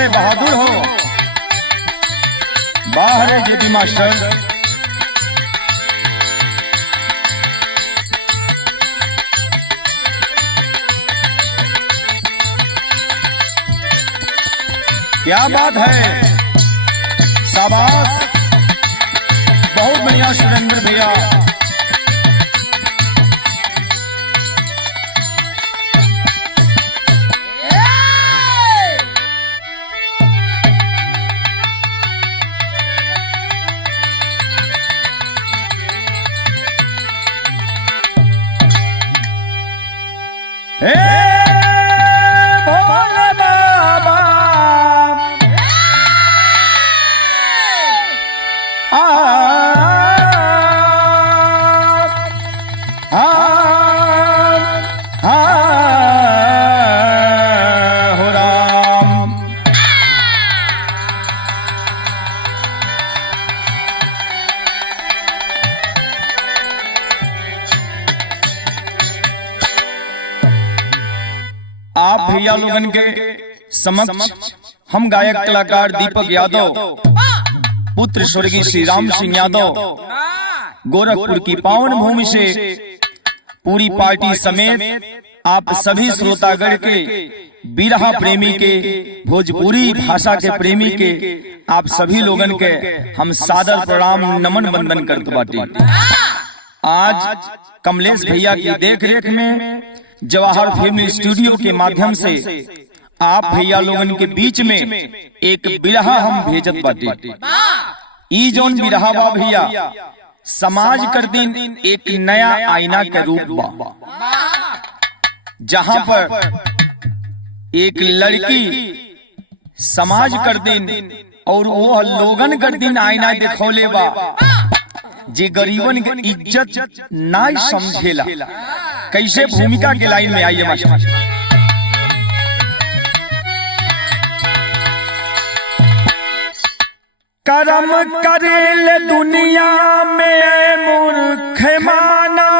है, बहादुर हो। बाहर है जेपी मास्टर। क्या बात है, शाबाश, बहुत बढ़िया सुरेंद्र भैया। भोले बाबा हो राम। आप भैया लोगन के समक्ष हम गायक कलाकार दीपक यादव पुत्र स्वर्गीय श्री राम सिंह यादव गोरखपुर की पावन भूमि से पूरी पार्टी समेत आप सभी श्रोतागण के बिरहा प्रेमी के भोजपुरी भाषा के प्रेमी के आप सभी लोगन के हम सादर प्रणाम नमन वंदन करते बाटे। आज कमलेश भैया की देखरेख में जवाहर फिल्म स्टूडियो के माध्यम से आप भैया लोगन के बीच में एक बिरहा हम भेजत बाटे। ई जोन बिरहा बा भैया समाज कर दिन एक नया आईना के रूप बा, जहां पर एक लड़की समाज कर दिन और वो लोगन कर दिन आईना दिखौले बा जे गरीबन के इज्जत ना समझेला। कैसे भूमिका के लाइन में आइए मास्टर। कर्म करेले दुनिया में मूर्ख मानो,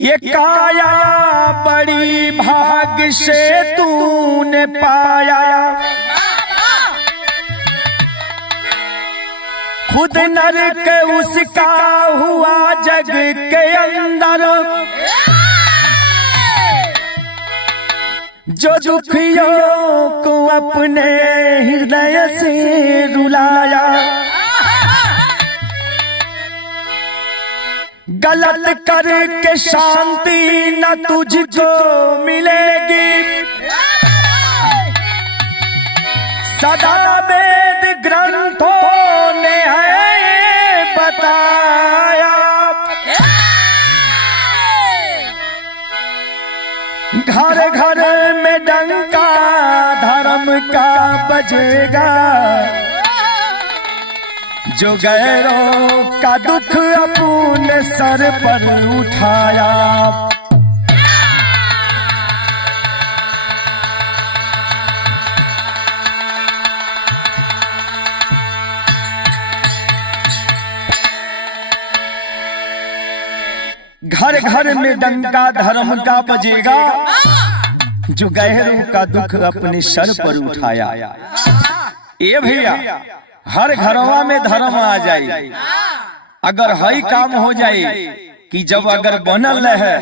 ये काया बड़ी भाग्य से तूने पाया। खुद नरक उसका हुआ जग के अंदर, जो दुखियों को अपने हृदय से रुलाया। गलत करके शांति न तुझको मिलेगी, सदा वेद ग्रंथों ने है बताया। घर घर में डंका धर्म का बजेगा, जो गैरों का दुख अपने सर पर उठाया। घर घर में डंका धर्म का बजेगा, जो गैरों का दुख अपने सर पर उठाया। ए भैया हर घरवा में धर्म आ जाए, अगर हई काम हो जाए कि जब अगर बनल है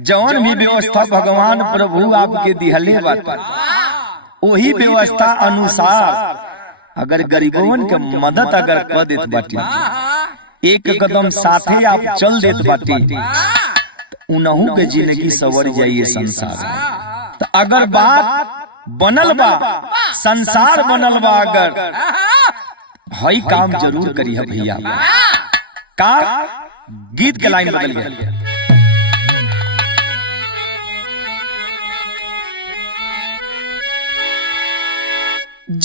जौन भी व्यवस्था भगवान प्रभु आपके दिहले बात, वही व्यवस्था अनुसार अगर गरीबों के मदद अगर कर देत बाटी, एक कदम साथे आप चल देत बाटी, उनहु के जिंदगी सवर जाइए संसार। तो अगर बात बनल बा, संसार बनल बा, अगर हई काम जरूर करिए भैया। का गीत के लाइन बदल गया।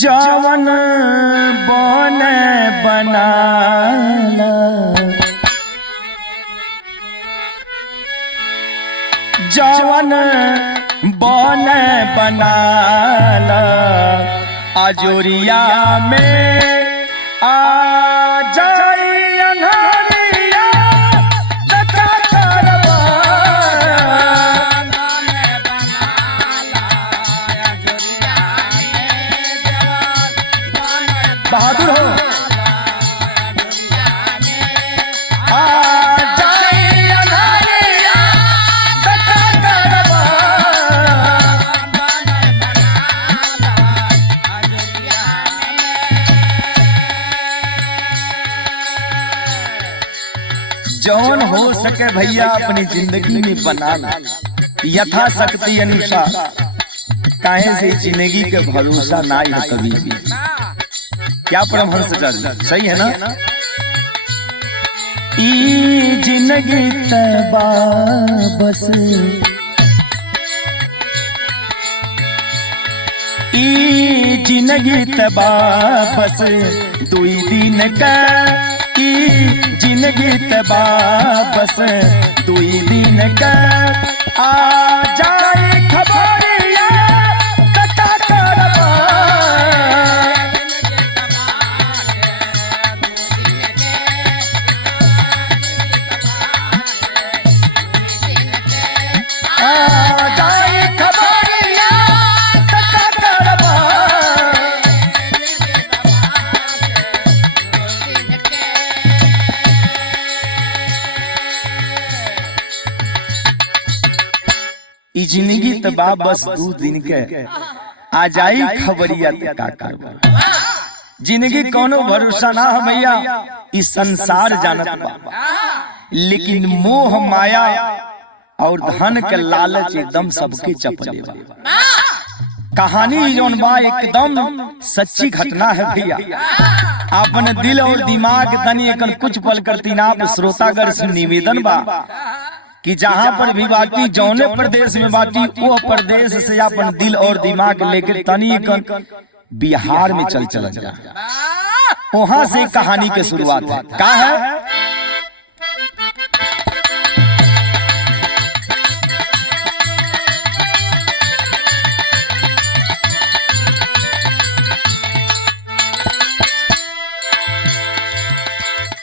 जवन बन बनाला, जवन बन बनाला, अजोरिया में आ जाई अन्हारिया, तका करबा सके भैया अपनी जिंदगी में बना यथा शक्ति अनुसार, काहे से जिंदगी के भरोसा ना है कभी भी। क्या परमहंस आचार्य सही है ना? ई जिंदगी तबा बस, ई जिंदगी तबा बस दुई दिन का, ई जिंदगी तबा बस दुई दिन का। आ जाए खबरिया कता करबा, आ जाए खबरिया कता करबा। ई जिंदगी तबा बस 2 दिन के, आ जाई खबरिया त का करबा। जिंदगी कोनो भरोसा ना है भैया, ई संसार जानत बा, लेकिन मोह माया और धन के लालच एकदम सबके चपले बा। कहानी जौन बा एकदम सच्ची घटना है भैया। अपन दिल और दिमाग तनी एकन कुछ पल करती ना श्रोतागण से निवेदन बा कि जहाँ पर भी बाटी जौने प्रदेश में बाटी वो प्रदेश से अपन दिल और दिमाग लेकर तनी बिहार में चल जा, वहां से कहानी की शुरुआत है। का है?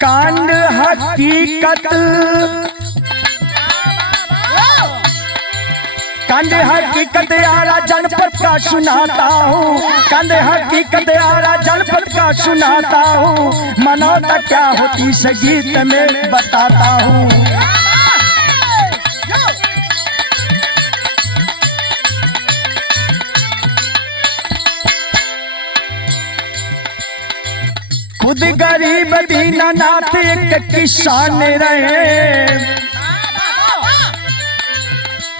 कांड हकीकत, कांड हकीकत आरा जनपद का सुनाता हूँ, कांड हकीकत आरा जनपद का सुनाता हूँ। मनौता क्या होती से गीत में बताता हूँ। खुद गरीब दीनानाथ एक किसान रहे,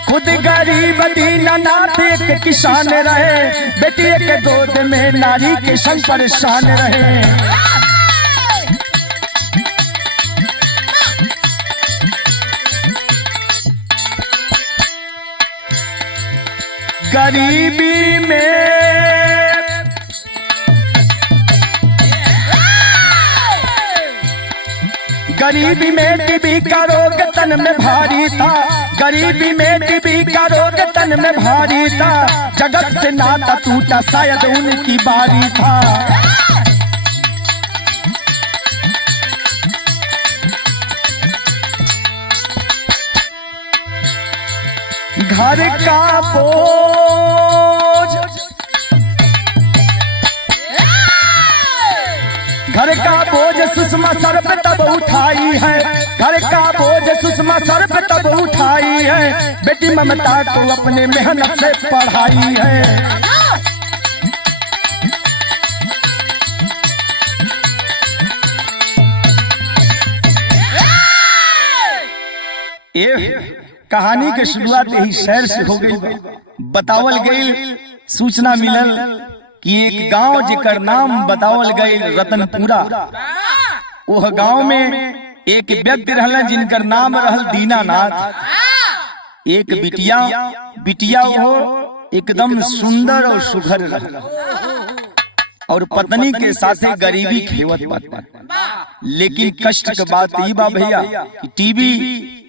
खुद गरीब दीनानाथ एक किसान रहे। बेटी के गोद में नारी के संग परेशान रहे। गरीबी में, गरीबी में टीबी का रोग तन में भारी था, गरीबी में टीबी का रोग तन में भारी था। जगत से नाता टूटा शायद उनकी बारी था। घर का बोझ, घर का बोझ सुषमा सर पे तब उठाई है, घर का बोझ सुषमा सर पे तब उठाई है। बेटी ममता को अपने मेहनत से पढ़ाई है। ये कहानी के शुरुआत यही शहर से हो गई। बतावल गई, सूचना मिलल कि एक गांव जेकर नाम बतावल गई रतनपुरा। वह गांव में एक व्यक्ति रहलन जिनकर नाम रहल दीनानाथ। एक बिटिया, बिटिया वो एकदम सुंदर और सुघर रहल और पत्नी के साथे गरीबी खेवत बात। लेकिन कष्ट के बात ई बा भैया कि टीबी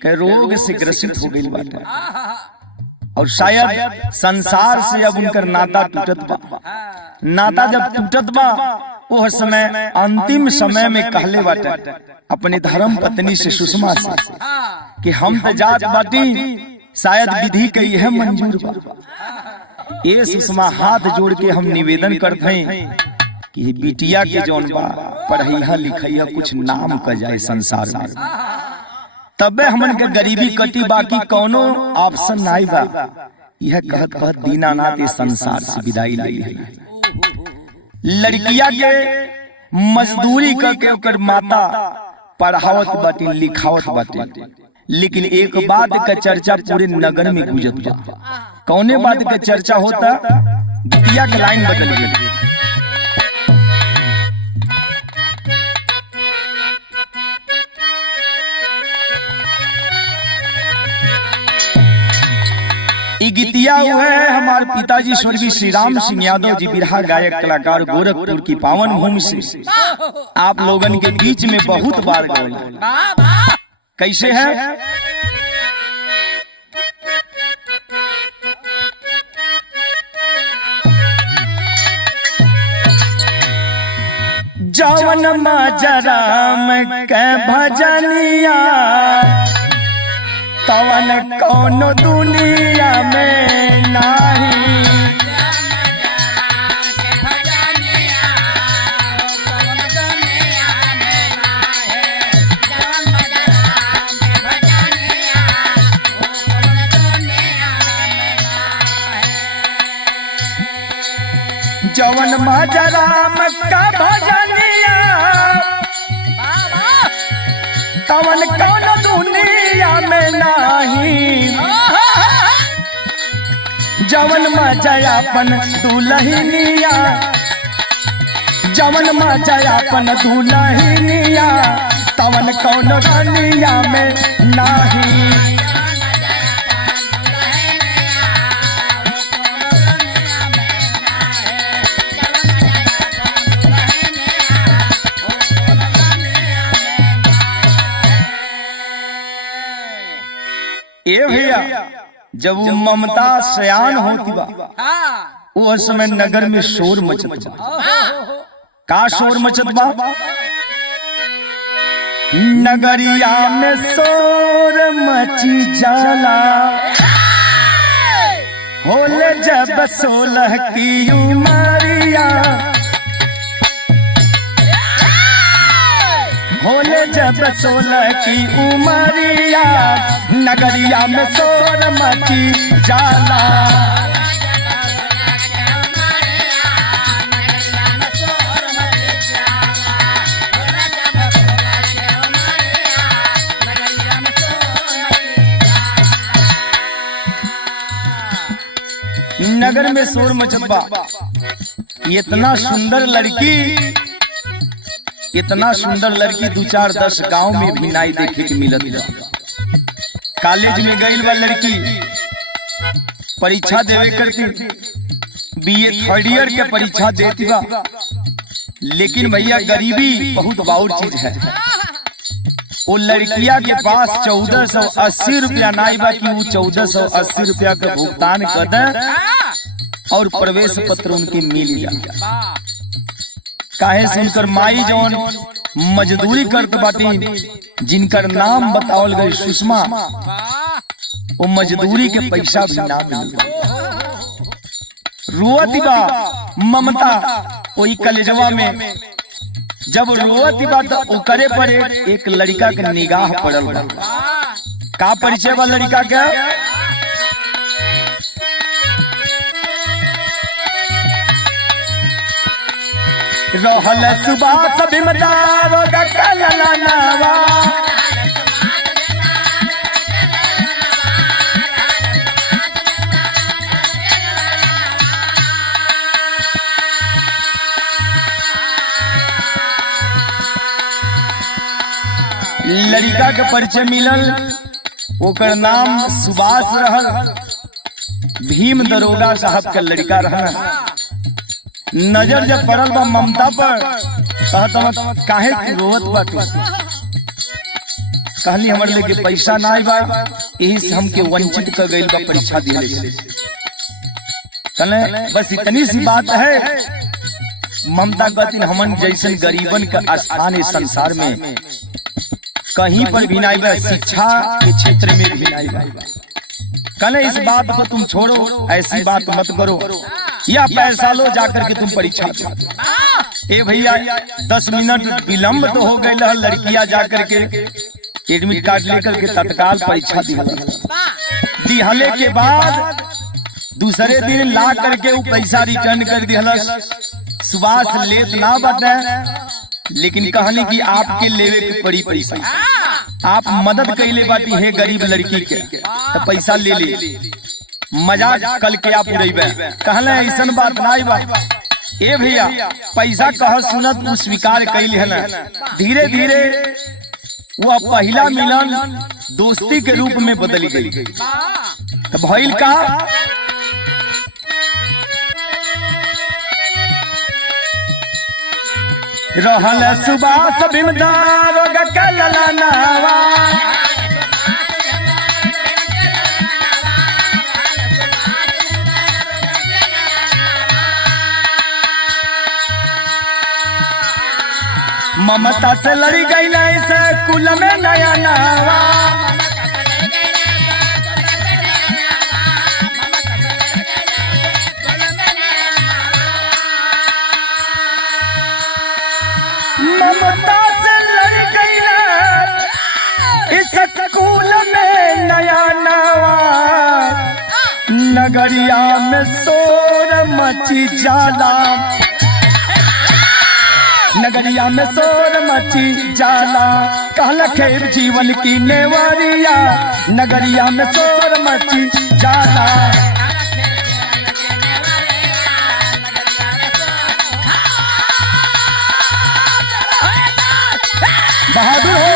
के रोग से ग्रसित हो गई बात और शायद संसार से अब उनकर नाता टूटत बा। नाता जब टूटत बा वह समय अंतिम समय में कहले बाटे अपने धर्म पत्नी से सुषमा से कि हम तो जात बाटी, शायद विधि के यह मंजूर बा। ये सुषमा हाथ जोड़ के हम निवेदन करते हैं कि बिटिया के जौन बा पढ़ैया लिखैया कुछ नाम कर जाए संसार में, तबे हमन के गरीबी कटी। बाकी कोनो ऑप्शन नहीं बा। यह कहत कहत दीनानाथ इस संसार से विदाई ली है। लड़किया के मजदूरी करके ओकर माता पढ़ावत बाटी, लिखावत बाटी, लेकिन एक बात का चर्चा पूरे नगर में गुजरत बा। कौने बात का चर्चा होता? गीतिया के लाइन बदल गई। गीतिया है हमारे पिताजी स्वर्गीय श्री राम सिंह यादव जी, बिरहा गायक कलाकार, गोरखपुर की पावन भूमि से आप लोगन के बीच में बहुत बार गए। कैसे है? जवन माजराम के भजनिया तवन कौन दुनिया में नाही। जवन माजराम का भजनिया तवन कौन दुनिया में नाही। जवन मजायापन दुल्हनिया, जवन मजायापन दुल्हनिया तवन कौन दुनिया में नाही। ए भैया, जब वो ममता सयान होती बा वो समय नगर में शोर मचत बा। का शोर मचत बा? नगरिया में शोर मची जाला, होले जब 16 की उमरिया, होले जब 16 की उमरिया नगरिया में शोर मची जाला। नगर में शोर मचत बा। इतना सुंदर लड़की, इतना सुंदर लड़की 2-4-10 गांव में भी नाई देखे के मिलत बा। कॉलेज में गई बा लड़की, परीक्षा देवे करती, बीए 3rd ईयर के परीक्षा देती बा। लेकिन भैया गरीबी बहुत बाउर चीज है। वो लड़किया के पास 1480 रुपया नाई बा कि वो 1480 रुपया का भुगतान कर दे और प्रवेश पत्र उनके मिल जाए। काहे सुनकर माई जौन मजदूरी करत बाटी, जिनकर नाम बतावल गई सुषमा, वो मजदूरी के पैसा भी ना मिल। रोअती बा ममता वही कलेजवा में। जब रोअती बा तो ओकरे पर एक लड़का के निगाह पड़ल बा। का परिचय बा लड़का के? रहल सुबास भीमदाव गकलनावा, लड़का के परिचय मिलल, ओकर नाम सुभाष रहल। भीम दरोगा साहब का लड़का रहल। नजर जब पड़ल बा ममता पर, कहत काहे रोवत बाटे? कहली हमर लेके पैसा ना आई बा, यही से हमके वंचित कर गइल बा परीक्षा दिले से। कहले बस इतनी सी बात है। ममता कहती हमन जैसन गरीबन का स्थान इस संसार में कहीं पर भी नहीं बा, शिक्षा के क्षेत्र में भी नहीं बा। कहले इस बात को तुम छोड़ो, ऐसी बात मत करो, या पैसा लो जाकर के तुम परीक्षा दो। ए भैया 10 मिनट विलम्ब तो हो गए, लड़कियां जाकर के एडमिट कार्ड लेकर के तत्काल परीक्षा दिहले के बाद दूसरे दिन ला करके वो पैसा रिटर्न कर दिहलस। सुभाष लेत ना बता, लेकिन कहनी कि आपके लेवे के पड़ी पैसा। आप मदद कैले बाटी है गरीब लड़की के तो पैसा ले ली, मजाक कल के आप उड़ेबे, कहले ऐसन बात नहीं बा। ए भैया पैसा कह सुनत उ स्वीकार कैल है ना। धीरे धीरे वो पहला मिलन दोस्ती के रूप में बदल गई। तो भइल का रहल सुबास बिमदार गकलनावा, ममता से लड़ी गई से कुल में नया नावा। ममता से लड़ी गई इस स्कूल में नया नावा। नगरिया में शोर मची जाला, नगरिया में शोर मची जाला, कहल खेर जीवन की नेवरिया। नगरिया में शोर मची जाला, बहादुर हो।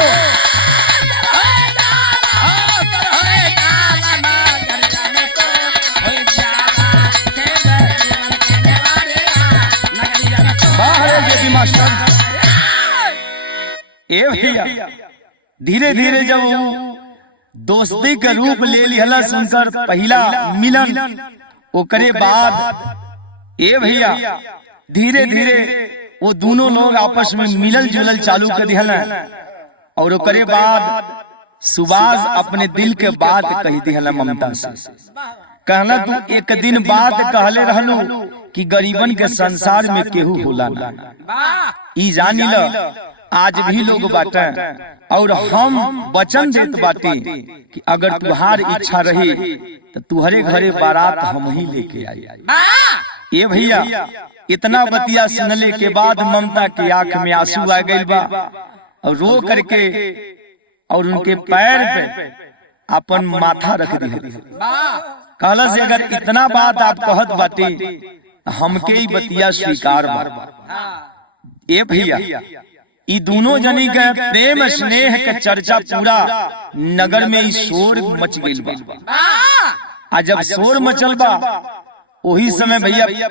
मास्टर ए भैया धीरे धीरे जब दोस्ती के रूप ले लिहला सुनकर पहला मिलन, ओकरे बाद ए भैया धीरे धीरे वो दोनों लोग आपस में मिलल जुलल चालू कर दिहला। और ओकरे बाद सुभाष अपने दिल के बात कही दिहला ममता से। कहला तू एक दिन बात कहले रहलो कि गरीबन के संसार में केहू होला ना, ई जानी ल आज भी लोग बाटे। और हम वचन देत बाटे कि अगर तुहार इच्छा रही तो तुहरे घरे बारात हम ही लेके आई। ये भैया इतना बतिया सुनले के बाद ममता की आंख में आंसू आ गइल बा और रो करके और उनके पैर पे अपन माथा रख दी। कहला से अगर इतना बात आप कहत बाटे हमके ही बतिया स्वीकार बा। ए भैया ई दोनों जनी के प्रेम स्नेह के चर्चा पूरा नगर में शोर मच गइल बा। आ जब शोर मचल बा वही समय भैया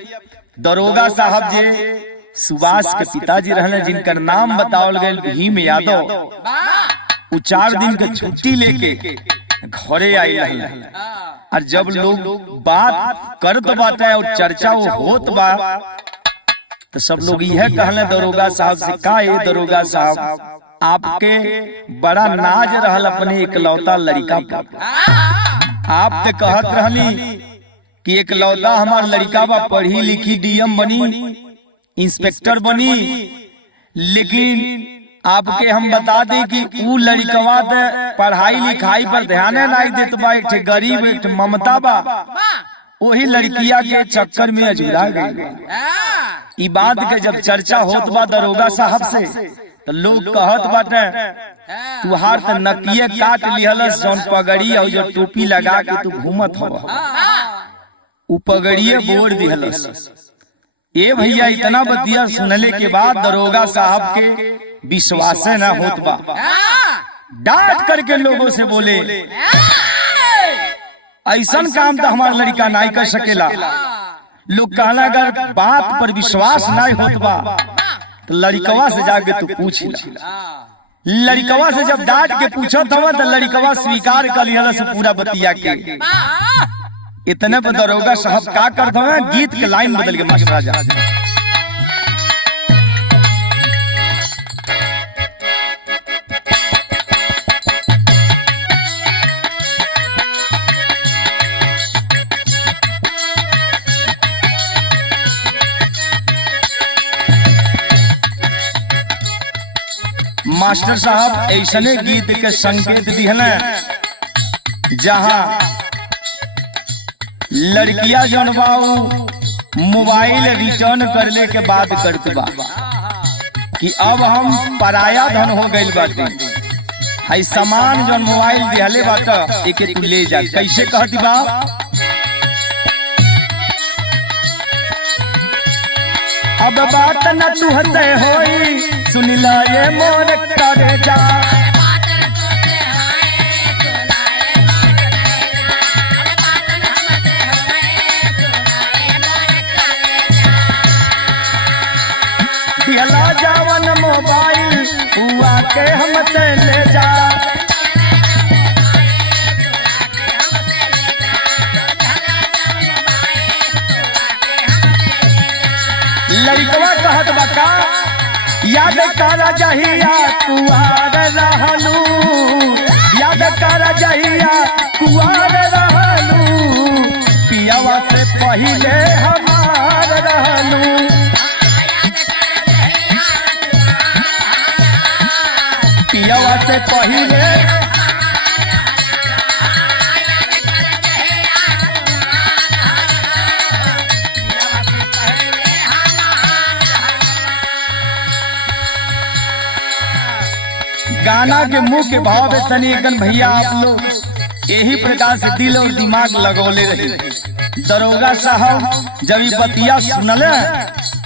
दरोगा साहब जे सुभाष के पिताजी रहले जिनकर नाम बतावल गइल भीम यादव, उ 4 दिन के छुट्टी लेके घरे आई रहले। और जब लोग बात करत बाटे और चर्चा वो होत बा तो सब लोग यह कहले दरोगा साहब से, का ये दरोगा साहब आपके बड़ा नाज रहल अपने इकलौता लड़का पर। आप ते कहत रहली कि इकलौता हमार लड़का बा पढ़ी लिखी डीएम बनी, इंस्पेक्टर बनी, लेकिन आपके हम बता दे कि ऊ लड़कवा पढ़ाई लिखाई पर ध्यान नहीं देत बा। एक गरीब एक ममता बा, वही लड़किया के चक्कर में अजुरा गई। ई बात के जब चर्चा होत बा दरोगा साहब से तो लोग कहत बाटे तुहार त नकिए काट लिहलस जौन पगड़ी और जो टोपी लगा के तू घूमत हवा, उ पगड़िए बोर दिहलस। ए भैया इतना बतिया सुनले के बाद दरोगा साहब के विश्वास न होत बा। डांट करके लोगों से बोले ऐसन काम तो हमारा लड़का नहीं कर सकेला। लोग कहला अगर बात पर विश्वास नहीं होत बा तो लड़कवा से जाके तू पूछ ला। लड़कवा से जब डांट के पूछत हवा तो लड़कवा स्वीकार कर लिहला से पूरा बतिया के। इतने पर दरोगा साहब का करत हवे, गीत के लाइन बदल के मास्टर जा। मास्टर साहब ऐसने गीत के संकेत दिहले जहां लड़कियां जौन बाऊ मोबाइल रिटर्न करने के बाद करत बा कि अब हम पराया धन हो गइल बाटे। हाई सामान जो मोबाइल दिहले बाटा एके तू ले जा। कैसे कहती बा? अब बात न तू हंसे होई सुन ला ये मोर करे जा। दिहला जावन मोबाइल हुआ के हमसे ले जा। लड़कवा कहत बका याद करा जहिया कुआर रहलू, याद करा जहिया कुआर रहलू, पियावा से पहिले हमार रहलू। पियावा से पहिले गाना के मुंह के भाव तनी एकदम भैया आप लोग यही प्रकार से दिल और दिमाग लगौले रहे। दरोगा साहब जब ये बतिया सुनल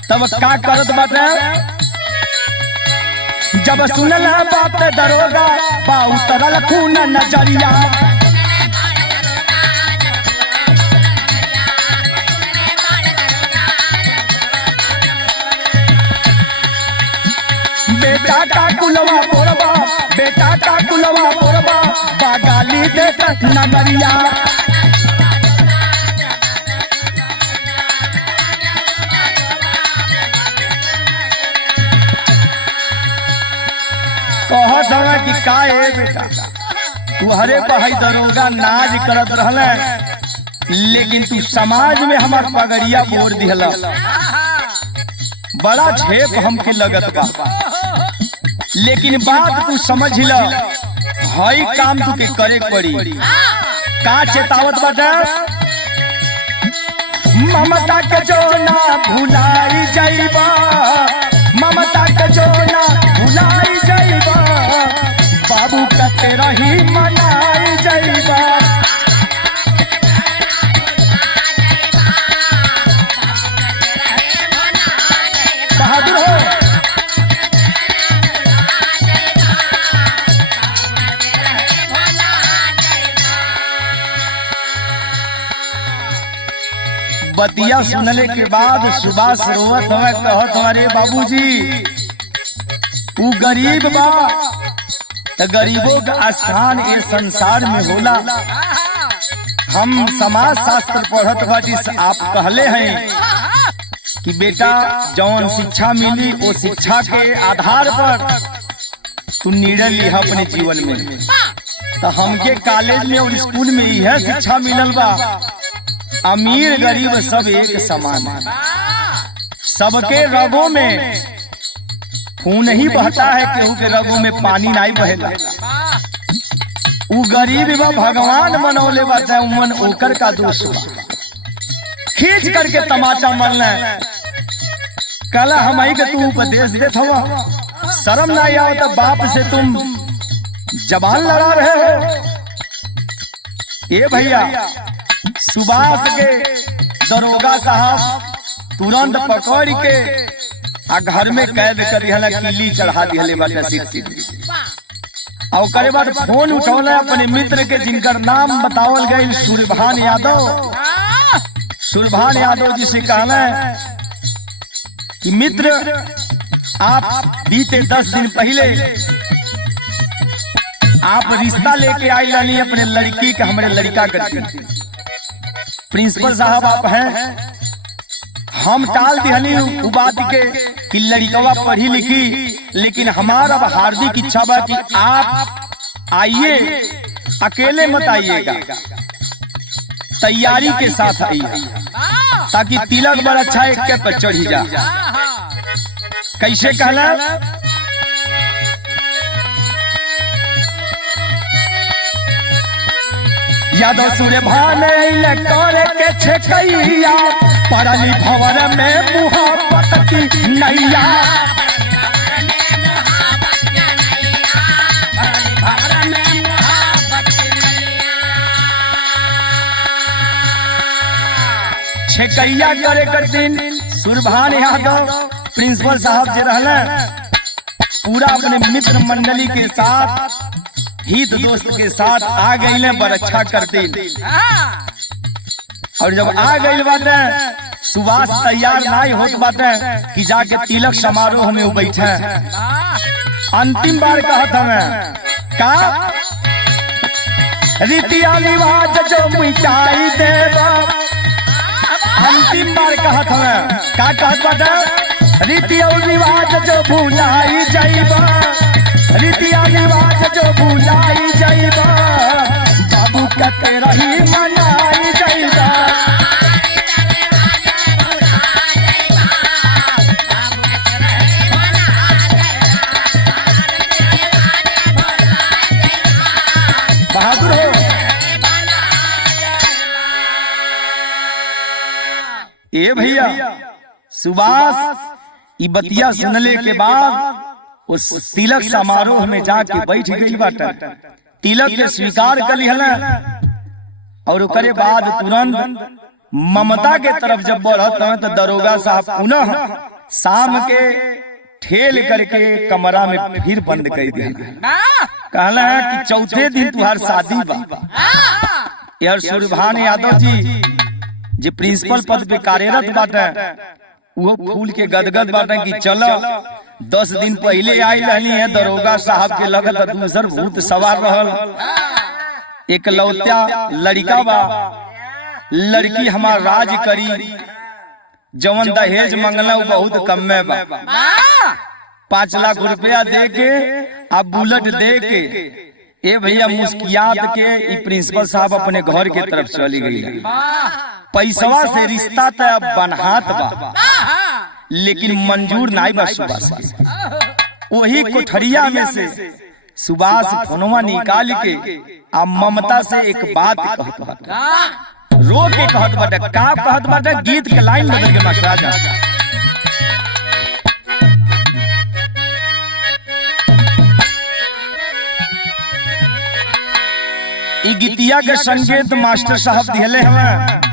तब का करत बाटे? जब सुनल बात दरोगा बा उतरल खून नजरिया। बेटा का कुलवा पोरबा, बेटा का कुलवा पोरबा, बागाली देता नगरिया। कहत हवे कि का है बेटा तू हरे पहाई दरोगा नाज करत रहले, लेकिन तू समाज में हमार पगड़िया बोर दिहला। बड़ा झेप हमके लगत बा, लेकिन बात तू समझ ल, हई काम तू के करे पड़ी। का चेतावत बाटे? ममता के जो ना भुलाई जाइबा, ममता के जो ना भुलाई जाइबा, बाबू कते रही मनाई जाइबा। बहादुर हो। बतिया सुनले के बाद सुभाष रोवत हवे कहत हमारे बाबूजी तू गरीब बा त गरीबों का स्थान ये संसार में होला। हम समाज शास्त्र पढ़त बा जिस आप कहले हैं कि बेटा जौन शिक्षा मिली वो शिक्षा के आधार पर तू निर्णय लिहा अपने जीवन में। तो हमके कॉलेज में और स्कूल में यह शिक्षा मिलल बा अमीर गरीब सब एक समान है। सबके रगों में खून ही बहता है, केहू के रगों में पानी नहीं बहेला। उ गरीब बा भगवान बनौले बाटे, उमन ओकर का दोष बा। खींच करके तमाचा मरना कल हम के तू उपदेश देत हवा, शर्म ना आओ तो बाप से तुम जबान लड़ा रहे हो। ये भैया सुभाष के दरोगा साहब तुरंत पकड़ के आ घर में कैद कर दिहला, किल्ली चढ़ा दिहले बाटे सीट। और करे बाद फोन उठौला अपने मित्र के जिनकर नाम बतावल गई सूर्यभान यादव। सूर्यभान यादव जी से कहना कि मित्र आप बीते 10 दिन पहले आप रिश्ता लेके आई लानी अपने लड़की के, हमारे लड़का के। प्रिंसिपल साहब आप हैं, हम टाल दिहली बात के कि लड़कवा पढ़ी लिखी, लेकिन हमारा अब हार्दिक इच्छा बा कि आप आइए, अकेले मत आइएगा, तैयारी के साथ आइए, ताकि तिलक बड़ा अच्छा एक के पर चढ़ी जा। कैसे कहला? यादव सूर्यभान करे के छेकैया, परली भंवर में मुहाबत की नैया। ठेकैया करे कर दिन सुरभान यादव प्रिंसिपल साहब जे रहले पूरा अपने मित्र मंडली के साथ हित दोस्त के साथ आ गईले बरक्षा करते। और जब आ गई बात सुभाष तैयार नहीं होत बाटे कि जाके तिलक समारोह में बैठे। अंतिम बार कहत हमें का रीतिया रिवाज जो मिटाई देवा। अंतिम बार कहत हमें का कहत बाटे रीति और रिवाज जो भुलाई जाइबा। रीतिया रिवाज जो भुलाई जाइबा बाबू कहते रही मनाई जाइबा। बहादुर हो। ए भैया सुभाष ई बतिया सुनले के बाद उस तिलक समारोह में जाके बैठ गई बाटा। तिलक के स्वीकार कर लिहला और ओकरे बाद तुरंत ममता के तरफ जब बढ़त तो दरोगा साहब पुनः शाम के ठेल करके कमरा में फिर बंद कर दिया। कहला है कि चौथे दिन तुम्हार शादी बा। यार सुरभान यादव जी जे प्रिंसिपल पद पे कार्यरत बाटे वो फूल के गदगद बाटे कि चलो 10 दिन पहले आई रहनी है दरोगा साहब के लगत दूसर भूत सवार रहल। एक लौत्या लड़का बा लड़की हमार राज करी जवन दहेज मंगला बहुत कम में बा। 5 लाख रुपया दे के अब बुलेट दे के ए भैया मुस्कियात के ई प्रिंसिपल साहब अपने घर के तरफ चली गई। पैसवा से रिश्ता तो अब बनहात बा लेकिन मंजूर नहीं बा सुभाष। वही कोठरिया में से सुभाष फोनवा निकाल के अब ममता से एक बात कहत बाटे रो के कहत बाटे। का कहत बाटे गीत के लाइन बदल के मास्टर आजा। ई गीतिया के संकेत मास्टर साहब दिले हमें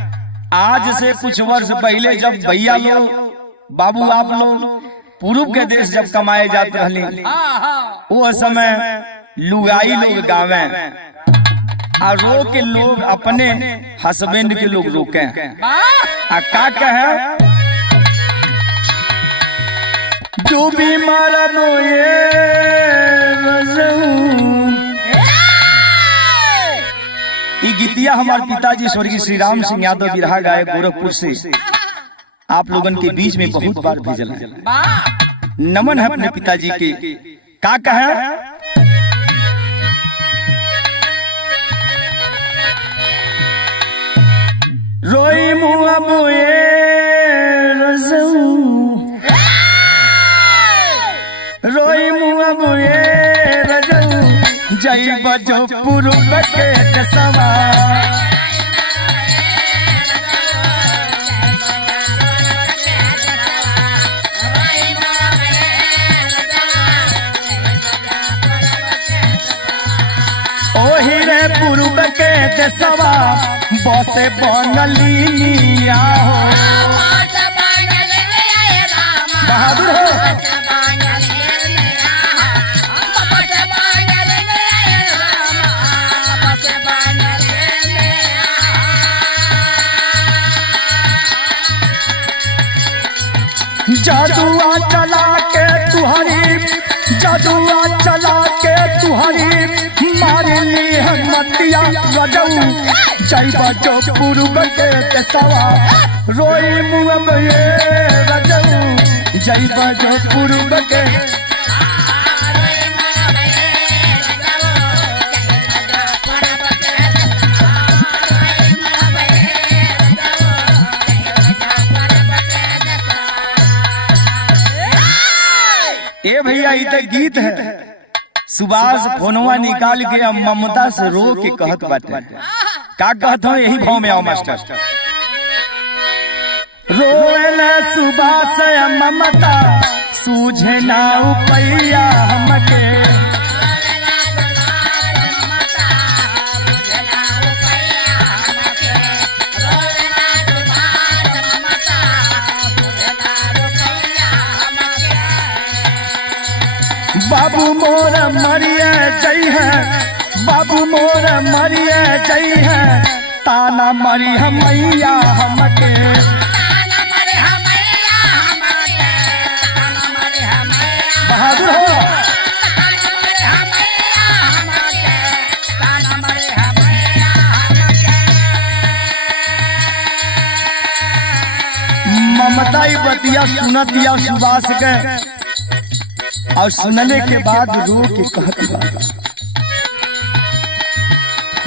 आज से कुछ वर्ष पहले जब भैया लोग बाबू आप लोग पूर्व के देश जब कमाए जाते रहली वो समय लुगाई लोग गावे और रो के लोग अपने हस्बैंड के लोग रोके आ का कहे जो भी मारा नो ये गीतिया हमारे पिताजी स्वर्गीय श्री राम सिंह यादव बिरहा गायक गोरखपुर से आप लोगन के बीच में बहुत बार भेजल है। नमन है अपने पिताजी के। का कहे रोई मुआ मुए रोई मुआ मुए जय बजो पूर्व के दसवा। ओही रे पूर्व के दसवा बसे बनलिया हो। बहादुर हो। जादुआ चला के तुहरी जादुआ चला के तुहरी मारली हनुमतिया रजऊ जय बजो पूर्व के दसवा रोई मुअब ये रजऊ जय बजो पूर्व के। ए भैया ये तो गीत है। सुभाष फोनवा निकाल के ममता से रो के कहत बाटे। का कहत हो यही भाव में आओ मास्टर। रोएला सुभाष ममता सूझे ना उपैया हमके। बाबू मोर मरिए जई है, बाबू मोर मरिए जई है, ताना मरी हमैया हमके, बहादुर हो। ममताई बतिया सुनतिया सुबास के, और सुनने के बाद रो के कहती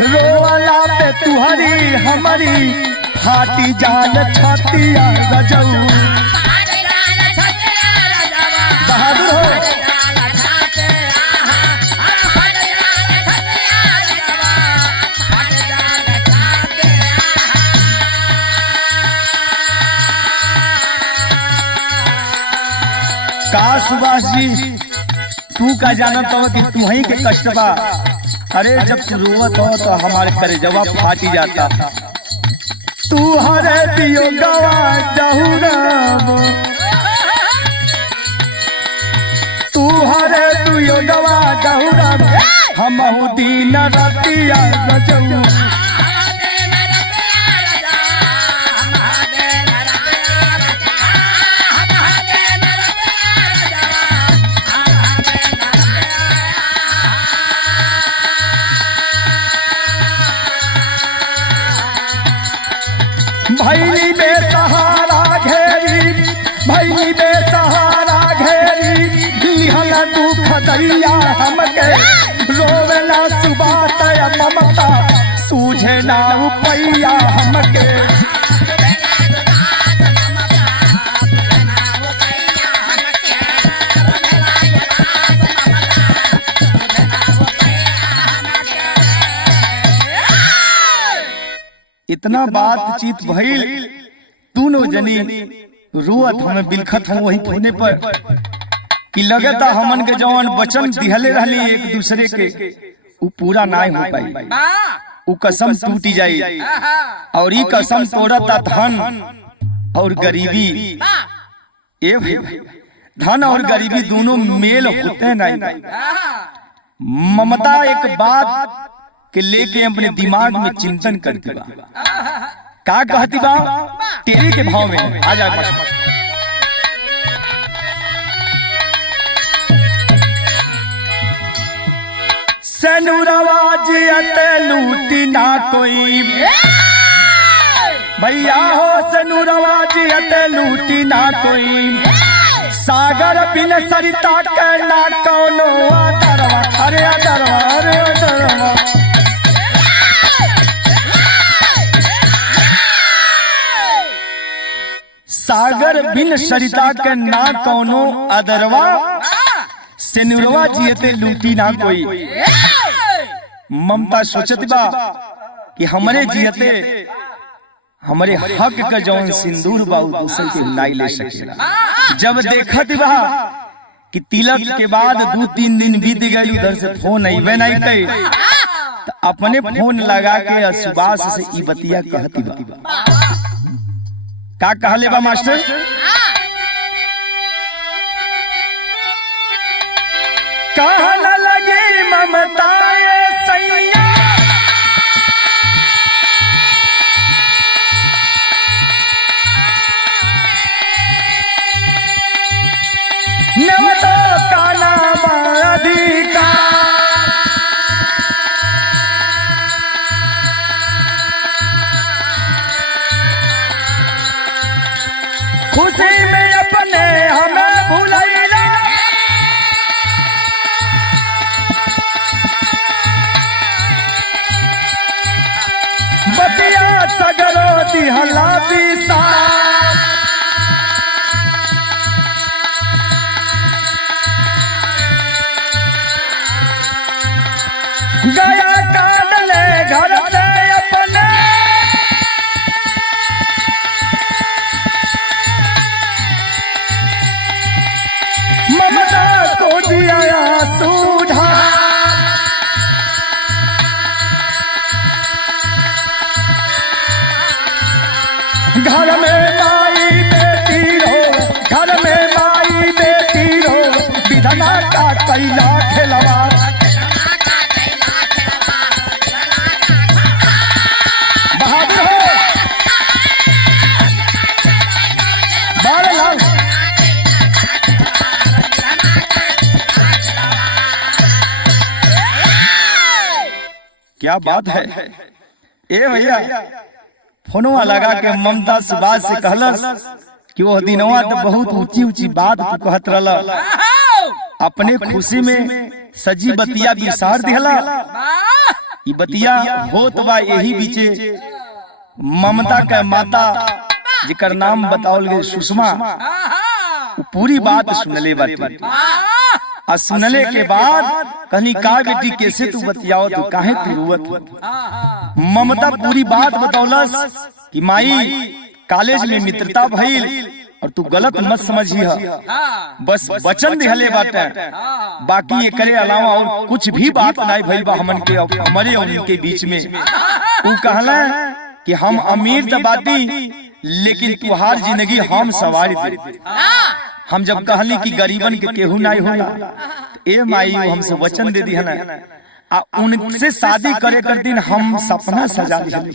रोवाला पे तुहरी हमारी फाटी जान छतिया रजऊ, बहादुर हो। का सुभाष जी तू का जानत हो कि तू ही के कष्ट बा। अरे जब तू रोवत हो तो हमारे करे जवाब फाटी जाता। तू हरे दियो गवा जहुराम, तू हरे दियो गवा जहुराम, हमहु दीन रतिया रजऊ, भैली बेसहारा घेरी, भैली बेसहारा घेरी, लिहल दुख दैया हमके, रोवेला सुबात ममता, सूझे ना उपैया हमके। इतना बातचीत भइल, दोनों जनी रोअत हमें बिलखत हम वही होने पर कि लगता हमन के जवान वचन दिहले रहली एक दूसरे के उ पूरा ना हो पाई, उ कसम टूटी जाई। और ई कसम तोड़ता धन और गरीबी। ए भाई धन और गरीबी दोनों मेल होते नहीं। ममता एक बात के लेके अपने दिमाग में चिंतन करती बा, का कहती बा तेरे के भाव में आ जा। सनुरवाज अते लूटी ना कोई, भैया हो सनुरवाज अते लूटी ना कोई, सागर बिन सरिता के ना कौनो आदरवा, अरे आदरवा, अरे आदरवा। सागर बिन सरिता के ना कौनो अदरवा, सिनुरवा जियते लूटी ना कोई। ममता सोचत बा कि हमरे जियते हमरे हक का जौन सिंदूर बा दूसर के नाई ले सकेला। जब देखत बा कि तिलक के बाद 2-3 दिन बीत गए, उधर से फोन अइबे नहीं कई, तो अपने फोन लगा के सुबास से ई बतिया कहती बा। का कहले बा मास्टर? कहने लगी ममता सैया, नव तो काना अधिका, खुशी में अपने हमें भूलैला, बतिया सगरो दिहला दिशा, गया काट ले घर से अपने, क्या बात है। ए भैया फोनवा लगा के ममता सुभाष से कहलस कि वो दिनवा तो बहुत ऊंची ऊंची बात तू कहत रहला, अपने खुशी में सजी बतिया बिसार दिहला। ई बतिया होत बा यही बीचे ममता का माता जिकर नाम बताओल गए सुषमा, पूरी बात सुनले बाटे। आ सुनले के बाद कहनी का बेटी कैसे तू बतियाओ, तू काहे तू रुवत। ममता पूरी बात बतौलस कि माई कॉलेज में मित्रता भइल और तू गलत मत समझिह, बस वचन दिहले बाटे, बाकी एकरे अलावा और कुछ भी बात नहीं भइल बा हमन के हमरे और इनके बीच में। तू कहला कि हम अमीर त बाटी लेकिन तुहार जिंदगी हम सवारी दे। हम जब कहली कि गरीबन के केहू नहीं होला, ए माई हमसे वचन दे दिहला आ उनसे शादी करे कर दिन हम सपना सजा दिहली।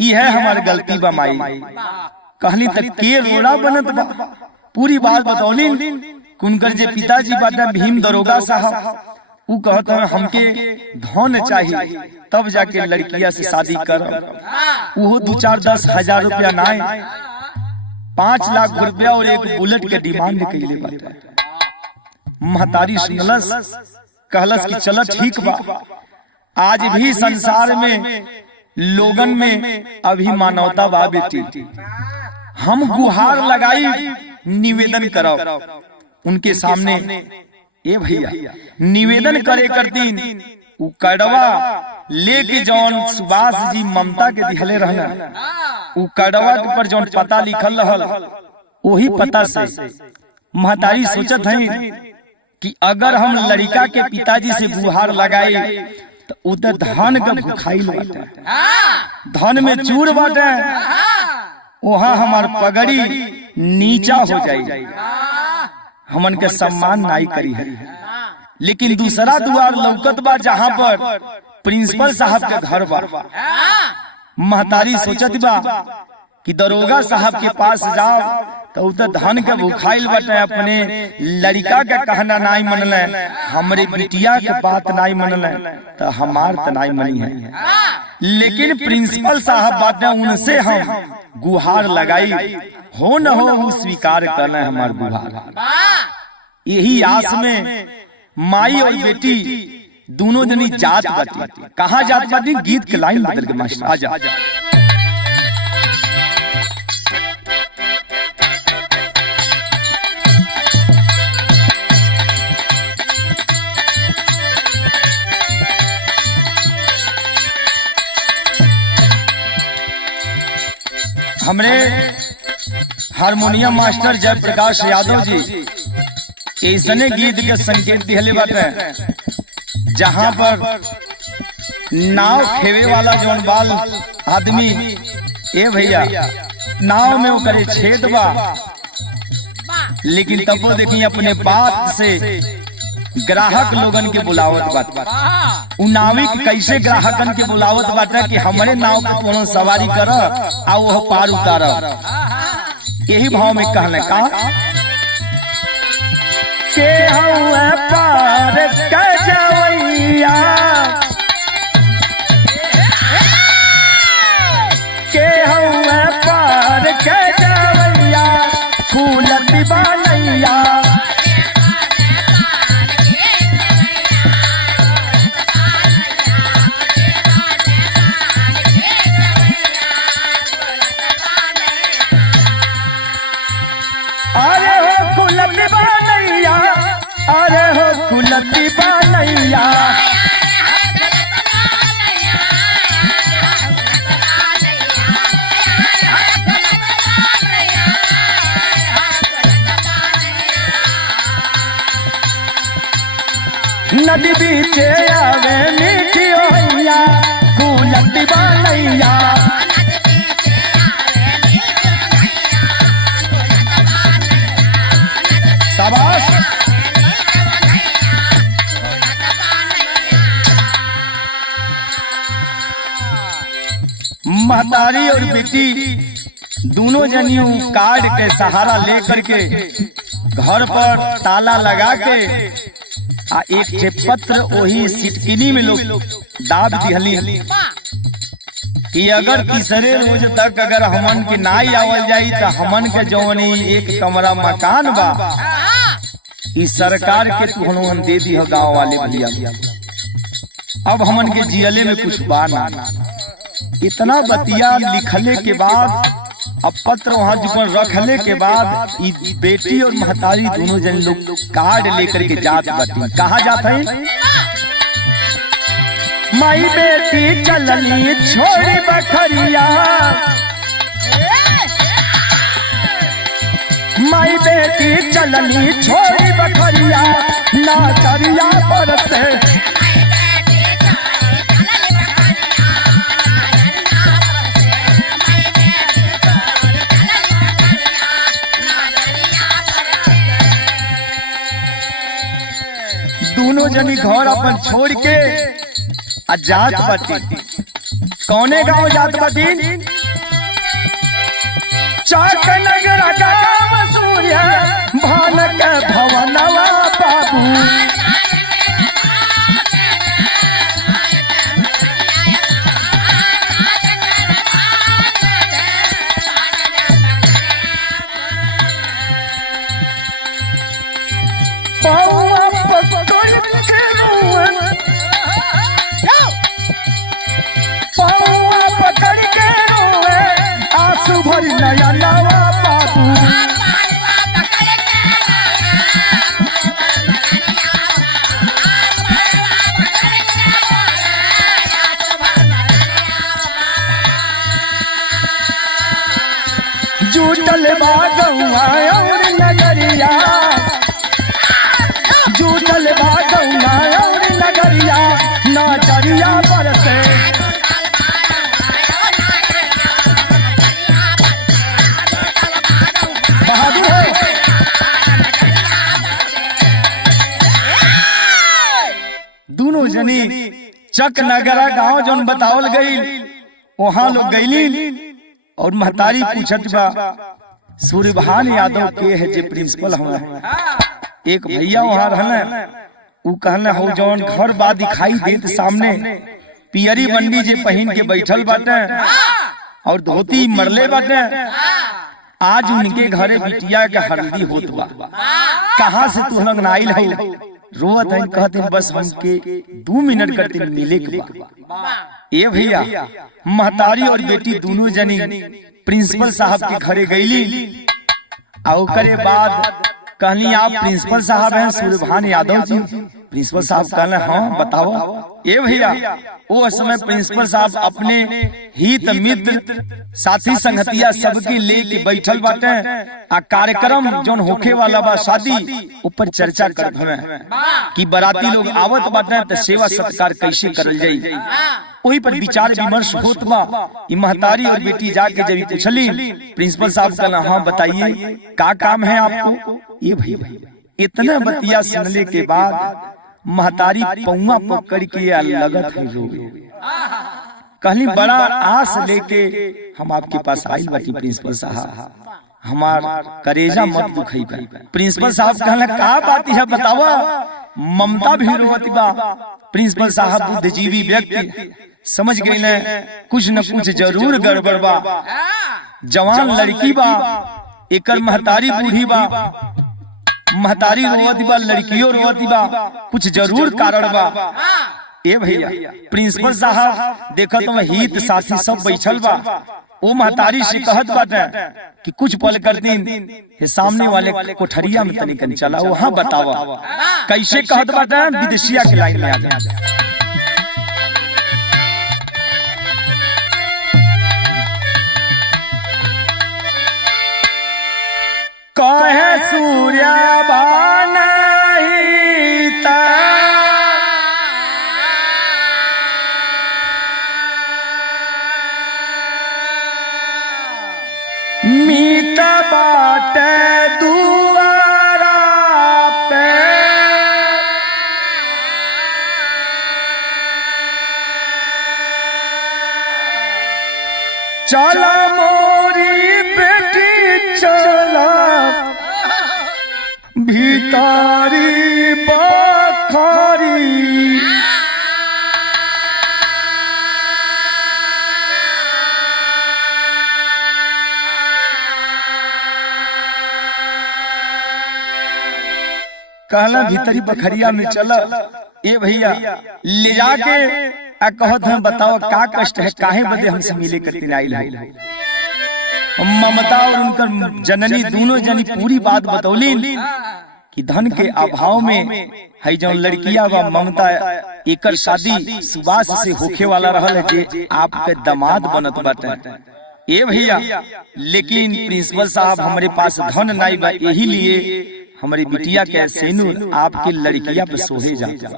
ई है हमार गलती बा माई। कहली तक के रोड़ा बनत बा, पूरी बात बतौली। कुनकर जे पिताजी बाटा भीम दरोगा साहब, ऊ कहत हमके धन चाहिए तब जाके लड़किया से शादी कर। वो 2-4-10 हजार रुपया नाय, 5 लाख रुपया और एक बुलेट के डिमांड कैले बाटे। महतारी सुनलस, कहलस कि चलो ठीक बा। आज भी संसार में लोगन में अभी मानवता बा बेटी, हम गुहार लगाई निवेदन करो उनके सामने। ए भैया निवेदन करे कर दिन उ कड़वा लेके जौन सुभाष जी ममता के दिहले रहना, उ कड़वा के पर जौन पता लिखल रहल वही पता से महतारी सोचत है कि अगर हम लड़का के पिताजी से गुहार लगाए तो उधर धन का भुखाइल बाटे, धन में चूर बाटे, वहाँ हमार पगड़ी नीचा हो जाए, हमन के सम्मान नहीं करी है। लेकिन दूसरा द्वार लौकत बा जहाँ पर प्रिंसिपल साहब के घर बा। महतारी सोचत बा कि दरोगा साहब के पास जाओ तो उधर धन के भुखाइल बाटे, अपने लड़का के कहना नहीं मनले, हमरे बिटिया के बात नहीं मनले तो हमार तो नहीं मनी है। लेकिन प्रिंसिपल साहब बाटे, उनसे हम गुहार लगाई, हो न हो वो स्वीकार करना हमार गुहार। यही आस में माई और बेटी दोनों जनी जात बाटी। कहा जात बाटी? गीत के लाइन बदल के मास्टर आजा। हमरे हारमोनियम मास्टर जयप्रकाश यादव जी ऐसने गीत के संकेत दिहले बाटे जहाँ पर नाव खेवे वाला जौन बाल आदमी, ए भैया नाव में वो करे छेद बा, लेकिन तब वो देखिए अपने बात से ग्राहक लोगन के बुलावत बात। उ नाविक कैसे ग्राहकन के बुलावत बाटे कि हमारे नाव पे कोनो सवारी कर आ वो पार उतार। यही भाव में कहले का के हउए पार के जवैया, के हउए पार के जवैया, फूलत बनैया, अरे हो फूलत बनैया, अरे हो फूलत बनैया। नदी बीचे आवे मीठी होइया, फूलत बनैया। शाबाश। महतारी और बेटी दोनों जनियों कार्ड के सहारा लेकर के घर पर ताला लगा के आ एक ठे पत्र वही सिटकिनी में लोग दाब दिहली कि अगर तीसरे रोज तक अगर हमन के नाई आवल जाई तो हमन के जौनी एक कमरा मकान बा इस सरकार के तुहनो हम दे दी गाँव वाले भैया। अब हमन के जियले में कुछ बा ना। इतना बतिया लिखले के बाद अब पत्र वहां जुगन रखले के बाद बेटी और महतारी दोनों जन लोग कार्ड लेकर के जात बाटी। कहा जात है माई बेटी चलनी छोड़ी बखरिया, माई बेटी चलनी छोड़ी बखरिया ना करिया पर से दोनों जनी घर अपन छोड़ के जात बाटी। कौने गांव जात बाटी? चाक नगर गांव सूर्य भान के भवनवा बाबू। नया नवा बाबू जूटल बागौआ और नगरिया, जूटल बागौआ और नगरिया नाचरिया पर से जनी चक नगरा गांव जोन बतावल गई वहां लोग गईली और महतारी पूछत बा सूर्यभान यादव के है जे प्रिंसिपल हम। एक भैया वहां रहने उ कहले हो जोन घर बा दिखाई देत सामने पियरी बंडी जे पहिन के बैठल बाटे और धोती मरले बाटे। आज उनके घरे बिटिया के हल्दी होत बा। कहां से तू लोग नाइल हो? रोवत है कहते बस हमके 2 मिनट करते मिले के बा। ये भैया महतारी और बेटी दोनों जनी प्रिंसिपल साहब के घरे गईली और करे बाद कहली आप प्रिंसिपल साहब हैं सूर्यभान यादव जी? प्रिंसिपल साहब कहले हाँ बताओ। ये भैया वो समय प्रिंसिपल साहब अपने हित मित्र साथी संगतिया सबके लेके बैठल बाटे आ कार्यक्रम जोन होखे वाला बा शादी ऊपर चर्चा करत हमें कि बराती लोग आवत बाटे त सेवा सत्कार कैसे करल जाई। वही पर विचार विमर्श होत बा। ई महतारी और बेटी जाके जब पूछली प्रिंसिपल साहब कहला हाँ बताइए का काम है आपको? ये भैया इतना बतिया सुनने के बाद महतारी पौवा पकड़ के लगत है रोवे। कहली बड़ा आस लेके हम आपके पास आई बाटी प्रिंसिपल साहब, हमार करेजा मत दुखई बा। प्रिंसिपल साहब कहले का बात है बतावा? ममता भी रोवती बा। प्रिंसिपल साहब बुद्धिजीवी व्यक्ति समझ गए कुछ न कुछ जरूर गड़बड़ बा। जवान लड़की बा, एकर महतारी बूढ़ी बा, महतारी रोवती बा, लड़कियों रोवती बा, कुछ जरूर कारण बा। ए भैया प्रिंसिपल साहब देखा तो हित साथी सब बैठल बा। वो महतारी से कहत बाटे कि कुछ पल कर दिन सामने वाले कोठरिया में तनिकन चला वहां बतावा। कैसे कहत बाटे? विदेशिया के लाइन में आ जा। कहे सूर्या बानाईता मीत बाटे दुआरा पे चला मोरी बेटी चला भीतारी बाखा कहला भीतरी बखरिया में चल ए भैया ले जाके कहत हम बताओ का कष्ट है, काहे बदे हमसे मिले कतिन आइल है। ममता और उनकर जननी दोनों जनी पूरी बात बतौली कि धन के अभाव में है जो लड़किया व ममता एकर शादी सुबास से होखे वाला रहल है जे आपके दामाद बनत बाटे। ए भैया लेकिन प्रिंसिपल साहब हमारे पास धन नहीं बा, यही लिए हमारी बिटिया के सेनूर आपके लड़किया पे सोहे जाता।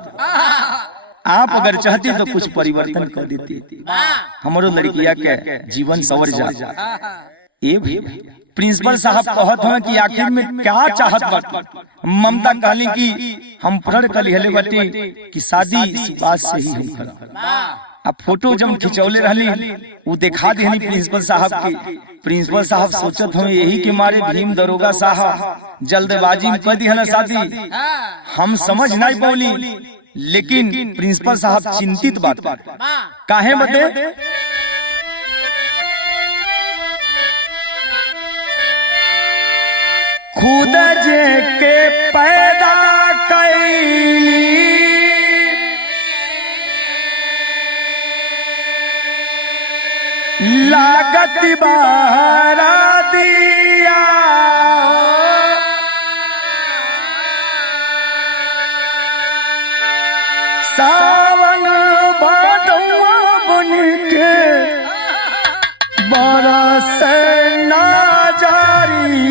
आप अगर चाहते तो कुछ परिवर्तन कर देते, हमारो लड़किया के जीवन संवर जा। ए भैया प्रिंसिपल साहब कहत हैं कि आखिर में क्या चाहत बाटे। ममता कहली कि हम प्रण कलिहले बाटे कि शादी सुबास से ही हम करब। अब फोटो जब खिंचौले रहली वो दिखा देहनी प्रिंसिपल साहब के। प्रिंसिपल साहब सोचत हमें यही के मारे भीम दरोगा साहब जल्दबाजी में कर दिहला शादी। हम समझ नहीं पौली, लेकिन प्रिंसिपल साहब चिंतित बात काहे बते। खुद जे के पैदा कैली लागत बारा दिया, सावन भादवा बन के बरस ना जारी।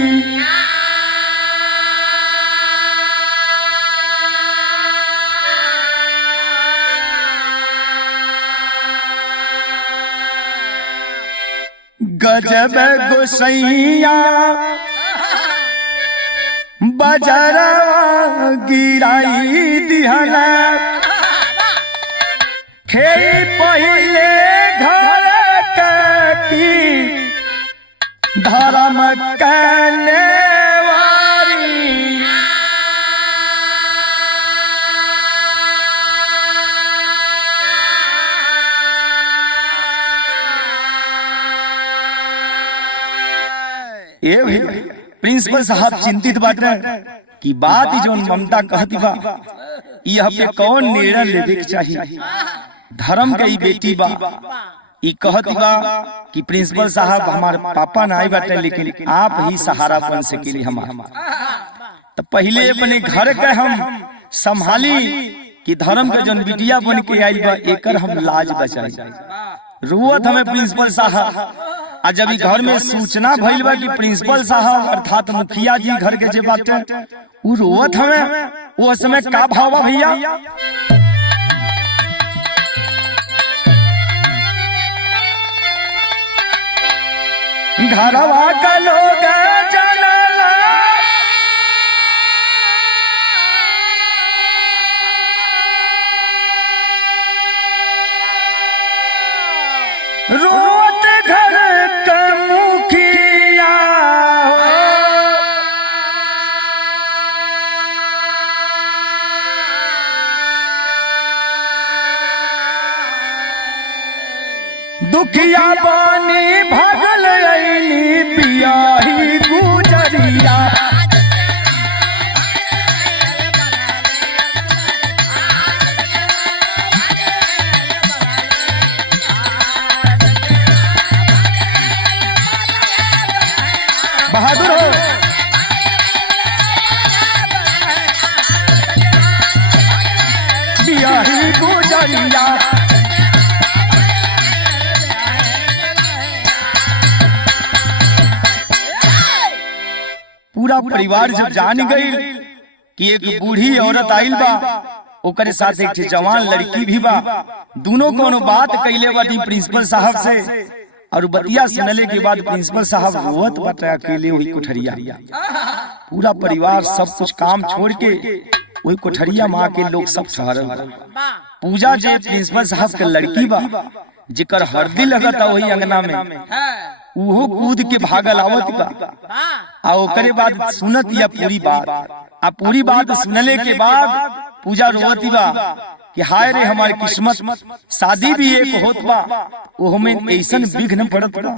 गजब गोसैया बजरवा गिराई दिहला, खेई पहिले घर की धर्म कहने वारी। ए प्रिंसिपल साहब चिंतित बात रहे कि बात जो ममता कहती बा यह पे कौन निर्णय लेवे के चाहिए। धर्म के बेटी बा ई कहती बा कि प्रिंसिपल साहब हमारे पापा ना आई बाटे, लेकिन आप ही सहारा बन सकेली हमारा। तो पहले अपने घर के हम संभाली कि धर्म के जो बिटिया बन के आई बा एकर हम लाज बचाई। रोवत हमें प्रिंसिपल साहब आज जब घर में सूचना भइल बा कि प्रिंसिपल साहब अर्थात मुखिया जी घर के जे बाटे उ रोवत हमें, वो समय का भाव बा भैया। घरवा का लोग जानला रोत घर का मुखिया दुखिया बानी भगल अइली पियाही गुजरिया। बहादुर हो पियाही गुजरिया। पूरा परिवार जब जान गई कि एक बूढ़ी औरत आइल बा, ओकरे साथ एक जवान लड़की भी बा, दोनों कोनो बात कैले बाटी प्रिंसिपल साहब से। और बतिया सुनले के बाद प्रिंसिपल साहब रोवत बाटे अकेले वही कोठरिया। पूरा परिवार सब कुछ काम छोड़ के वही कोठरिया माँ के लोग सब ठहरल। पूजा जे प्रिंसिपल साहब के लड़की बा जेकर हरदी लगता वही अंगना में, उहो कूद के भागल आवत बा। आ ओकरे बाद सुनत या पूरी बात, आ पूरी बात सुनले के बाद पूजा रोवती बा कि हाय रे हमारी किस्मत, शादी भी एक होत बा वो हमें ऐसन विघ्न पड़त बा।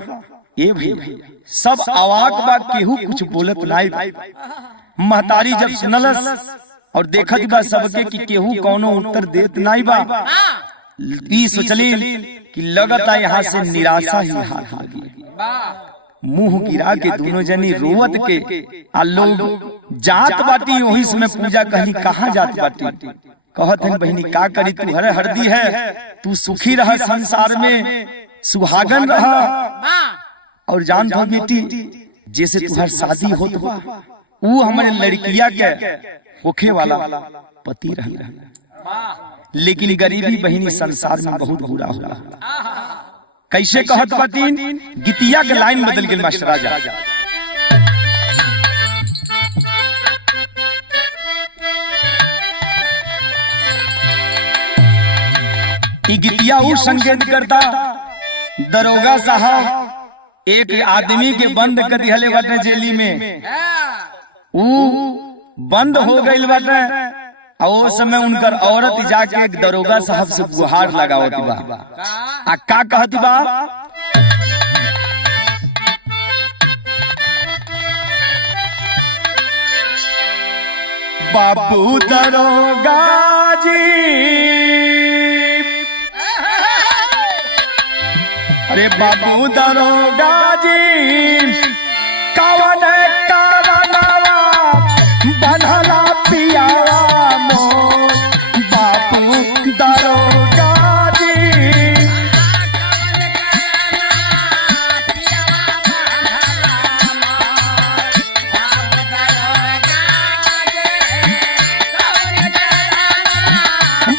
ए भाई सब अवाक बा, केहू कुछ बोलत नहीं। महतारी जब सुनलस और देखत बा सबके कि केहू कौनो उत्तर देत नहीं बा। ई सोचली कि लगता यहाँ से निराशा ही हाथ लगी। मुंह गिरा के दोनों जनी रोवत के आ लोग जात बाटी वही समय पूजा कहली कहाँ जात बाटी। कहत हैं बहनी का करी तू हरे हरदी है, तू सुखी रह संसार में, सुहागन रह और जान दो बेटी जैसे तुहर शादी होत बा वो हमारे लड़किया के होखे वाला पति रह, लेकिन गरीबी बहनी संसार में बहुत बुरा होला। कैसे कहत बाटीन गीतिया के लाइन बदल गई मास्टर राजा। ई गीतिया उ संकेत करता दरोगा साहब एक आदमी के बंद कर दिहले बाटे जेली में, उ बंद हो गइल बाटे और उस समय उनकर औरत जाके एक दरोगा साहब से गुहार लगावत बा। आ का कहत बा, बाबू दरोगा जी, अरे बाबू दरोगा जी कवन कावनवा बनहला पियावा मोर, बाबू दरोगा जी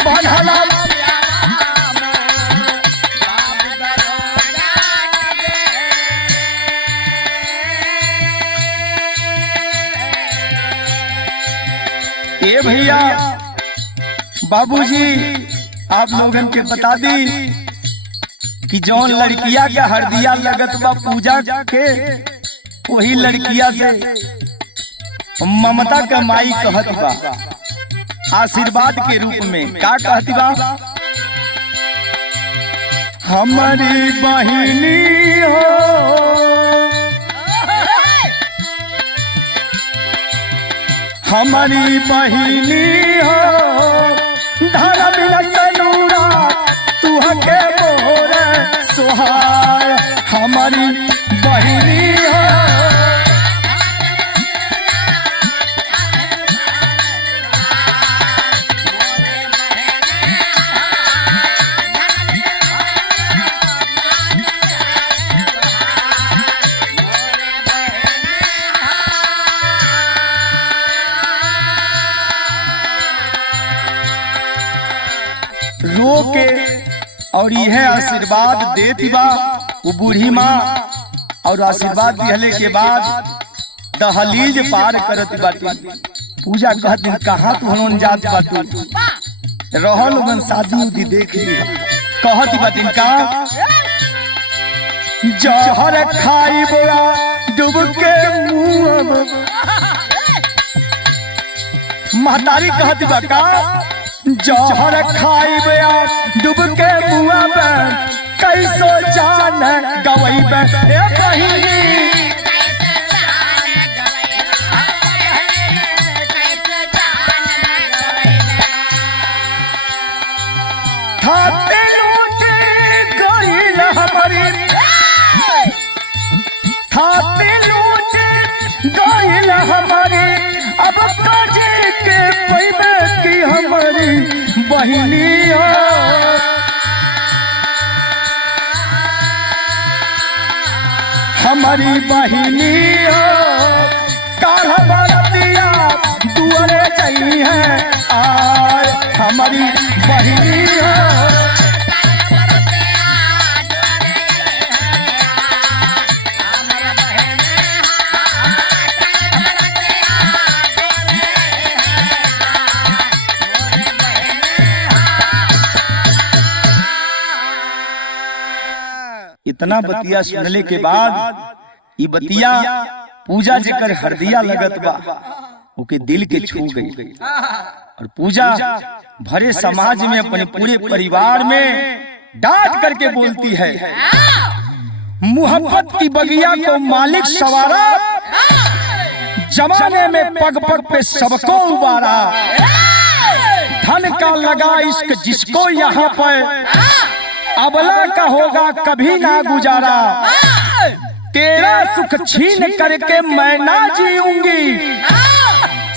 बनहला भैया बाबूजी आप लोगन के बता दी कि जौन लड़किया के हरदिया लगत बा पूजा के वही लड़किया से ममता का माई कहत बा आशीर्वाद के रूप में। का कहती बा, हमारी बहिनी हो हमारी बहिनी हो धर्म लसनूरा तू हके मोर सुहाय, हमारी बहिनी हो रो के और यह आशीर्वाद देती बा वो बूढ़ी माँ। और आशीर्वाद दिहले के बाद दहलीज पार करत बाटी। पूजा कहत दिन कहाँ तू हलोन जात बाटू, रह लोगन शादी उदी देख ली। कहत बाटी का जहर खाई बोला डूब के मुँह, महतारी कहत बा का जहर खाई बया डूब के मुआ में कैसो जान गवई में ए बहिनी, खाते लूटे गइल हमारी, खाते लूटे गइल हमारी, अब काजे के पैबे की हमारी बहिनी हो, हमारी बहिनी हो काढ़ा बरतिया दुआरे जाई है आय, हमारी बहिनी हो इतना बतिया सुनले के बाद ये बतिया पूजा जेकर हरदिया लगत बा ओके दिल के छू गई। और पूजा भरे समाज में अपने पूरे परिवार में डांट करके बोलती है, मोहब्बत की बगिया को मालिक सवारा, जमाने में पग पग पे सबको उबारा, धन का लगा इश्क जिसको यहाँ पर, अबला का होगा कभी ना गुजारा। तेरा सुख छीन करके मैं ना जीऊंगी,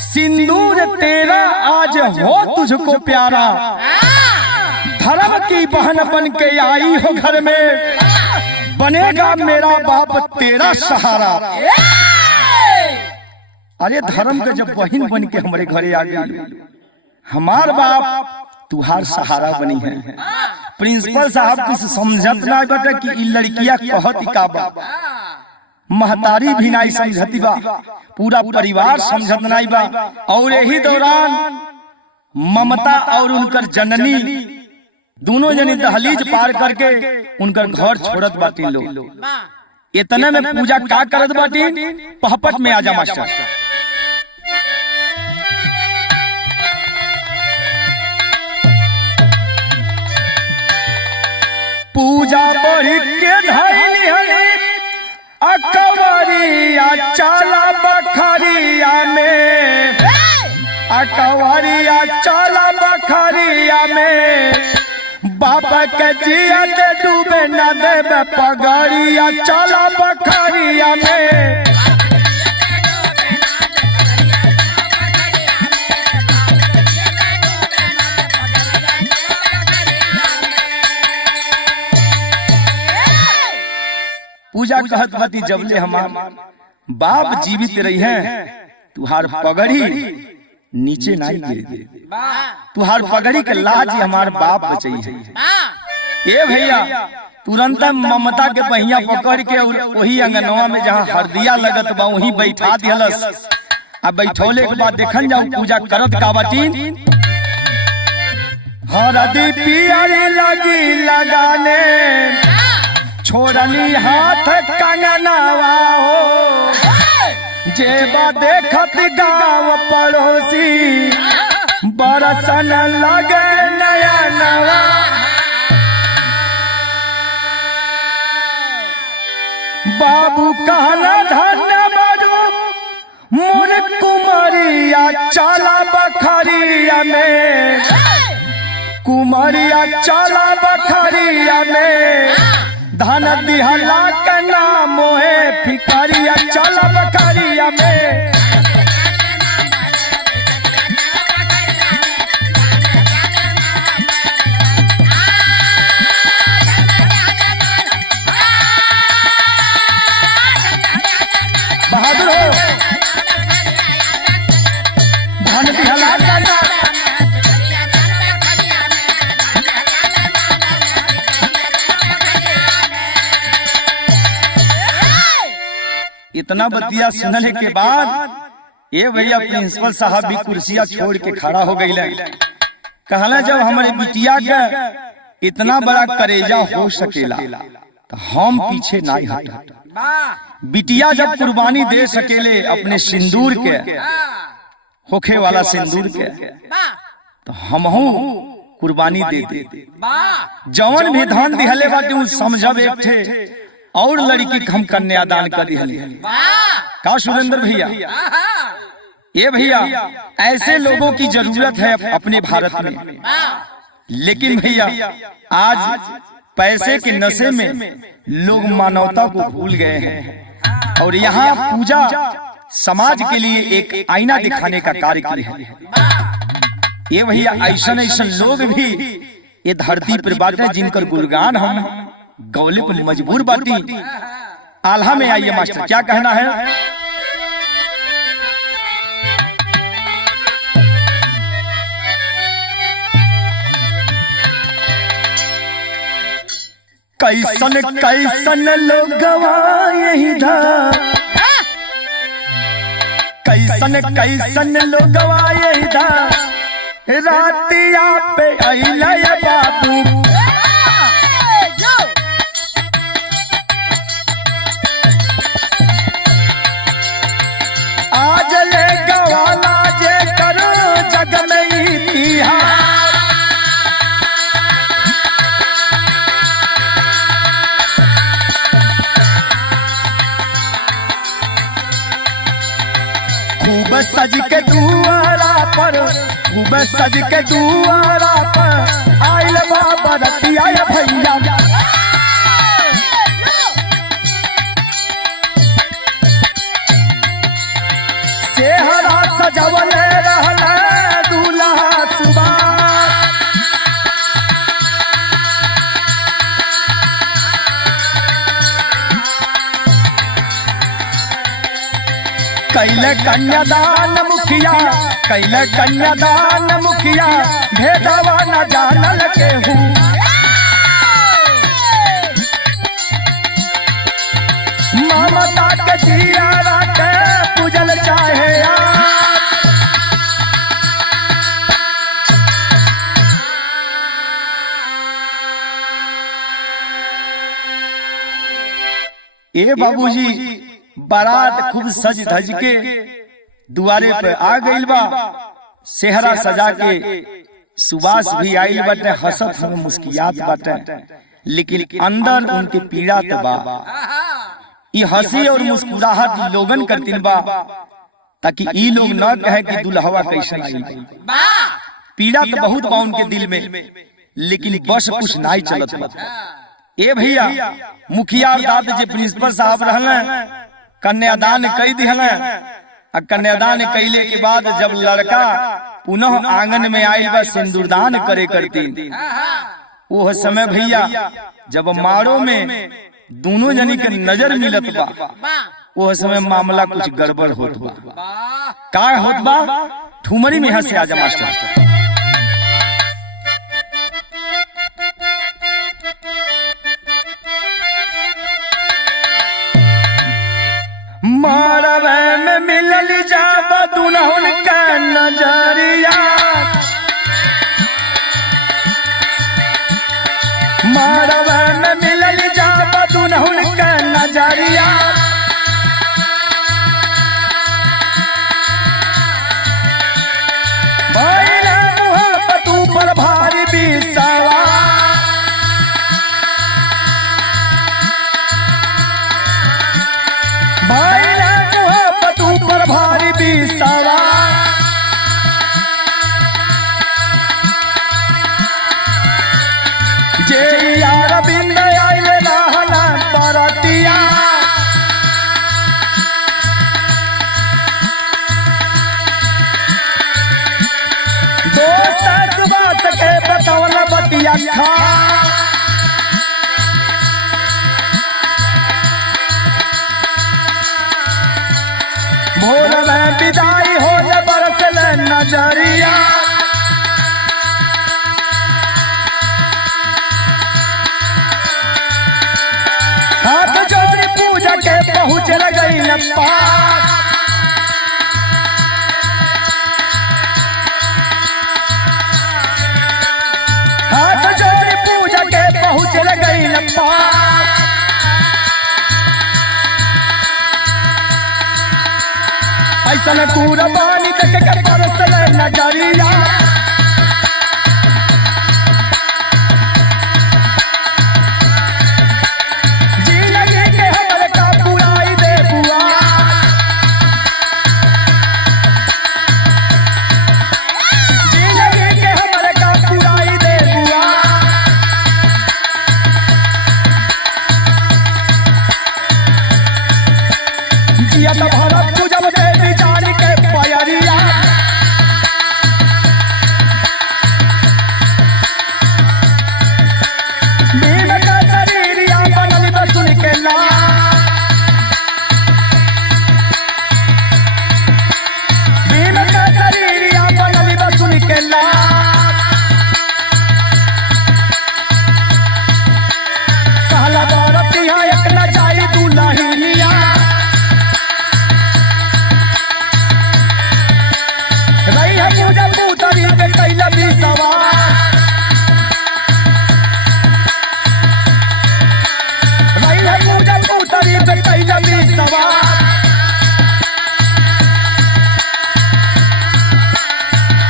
सिंदूर तेरा आज हो तुझको प्यारा। धर्म की बहन बन के आई हो घर में, बनेगा मेरा बाप तेरा सहारा। अरे धर्म के जब बहन बन के हमारे घरे आ गई, हमार बाप तुहार सहारा बनी है। प्रिंसिपल साहब कुछ समझत ना बटे कि इ लड़किया कहत का बा, महतारी भी नहीं समझती बा, पूरा परिवार समझत नहीं बा। और यही दौरान ममता और उनकर जननी दोनों जनी दहलीज पार करके उनकर घर छोड़त बाटी लोग। इतने में पूजा का करत बाटी, पहपट में आजा मास्टर। पूजा बढ़ी के धैली हरी अकवरिया चला बखरिया में, अकवरिया चला बखरिया में। बाप के जिया के डूबे न देवे पगड़िया चला बखरिया में। पूजा कहत बाती जबले हमार बाप जीवित रही है, तुहार पगड़ी नीचे नहीं गिरे, तुहार पगड़ी के लाज हमार बाप बचाई। ए भैया तुरंत ममता के पहिया पकड़ के वही अंगनवा में जहाँ हरदिया लगत बा वही बैठा दिहलस। अब बैठौले के बाद देखन जाऊ पूजा करत का बाटी। हरदी पियरी लगी लगाने, छोड़नी हाथ कंगनवा हो। जेबा देखत गाँव पड़ोसी, बरसन लगे नया नवा। बाबू कहला धन्य बाजू मोर कुमारिया चला बखरिया में, कुमारिया चला बखरिया में। धन दिहला के नाम मोहे फिकारिया चला बखरिया में। बहादुर हो, धन दिहला के नाम। इतना बतिया सुनने के बाद ये भैया प्रिंसिपल साहब भी कुर्सिया छोड़ के खड़ा हो गई। कहला जब हमारे बिटिया का इतना बड़ा करेजा हो सकेला तो हम पीछे नहीं हटा। बिटिया जब कुर्बानी दे सकेले अपने सिंदूर के, होखे वाला सिंदूर के, तो हमहू कुर्बानी दे दे। जवन भी धन दिहले बाटे समझब एक थे और लड़की हम कन्यादान कर दिया। का सुरेंद्र भैया, ये भैया ऐसे लोगों की जरूरत है अपने भारत में। लेकिन भैया आज पैसे के नशे में लोग मानवता को भूल गए हैं और यहाँ पूजा समाज के लिए एक आईना दिखाने का कार्य किया है। ये भैया ऐसा ऐसा लोग भी ये धरती पर बाटे जिनकर गुणगान हम गौले पर मजबूर बाटी। आल्हा में आइए मास्टर, क्या कहना है। कैसन कैसन लोग गवाए इधर, कैसन कैसन लोग गवाए इधर। रातिया पे अइला बाबू, आज ले गवाला जे करो जग में इतिहास। खूब सज के दुआरा पर, खूब सज के दुआरा पर आइल बाबा रतिया भैया। सेहरा सजवल रहल दूल्हा सुबह, कैले कन्यादान मुखिया, कैले कन्यादान मुखिया, भेदवा न जानल केहू। ममता के जियारा के पूजल चाहे ए बाबूजी। बारात खूब सज धज के दुआरे पे आ गइल बा, सेहरा सजा के सुबास भी आइल बाटे, हंसत हमें मुस्कियात बाटे, लेकिन अंदर उनके पीड़ा त बा। ई हंसी और मुस्कुराहट लोगन करतिन बा ताकि ई लोग न कहे कि दुल्हवा कैसन आइल बा। पीड़ा तो बहुत बा उनके दिल में, लेकिन बस कुछ नहीं चलत बा। ए भैया मुखिया दाद जी प्रिंसिपल साहब रहले, कन्यादान कई दिहल। कन्यादान कैले के बाद जब लड़का पुनः आंगन में आइल बा सिंदूरदान करे करती, वो समय भैया जब मारो में दोनों जनी के नजर मिलत बा, वो समय मामला कुछ गड़बड़ होत बा। का होत बा? ठुमरी में हंस आजा मास्टर। मारवे में मिलल जाब दुल्हन का नजरिया, मारवे में मिलल जाब दुल्हन का नजरिया। भइल मोहब्बत पर भारी बिसावा, पर भारी बिसारा। जे यार बिंद आइल रहला परतिया, दोस्त सुबास के बतौल बतिया खा, भोर में विदाई हो बरसल नजरिया। हाथ जोड़ी पूजा के पहुँच गई पास, हाथ जोड़ी पूजा के पहुँच गई पास। ऐसा कुर्बानी देख के बरसल नजरिया, जिंदगी के हमरे का बुराई दे बुआ, जिंदगी के हमरे का बुराई दे बुआ। जिया तो भारत पूजा में के पयरिया, भीम का शरीरिया बनल बसुन के ला, भीम का शरीरिया बनल बसुन के ला। कहला बरतिया एक न जाई दुल्हनिया, पूजा पूतरी पे कैला भी सवार, पूजा पूतरी पे कैला भी सवार।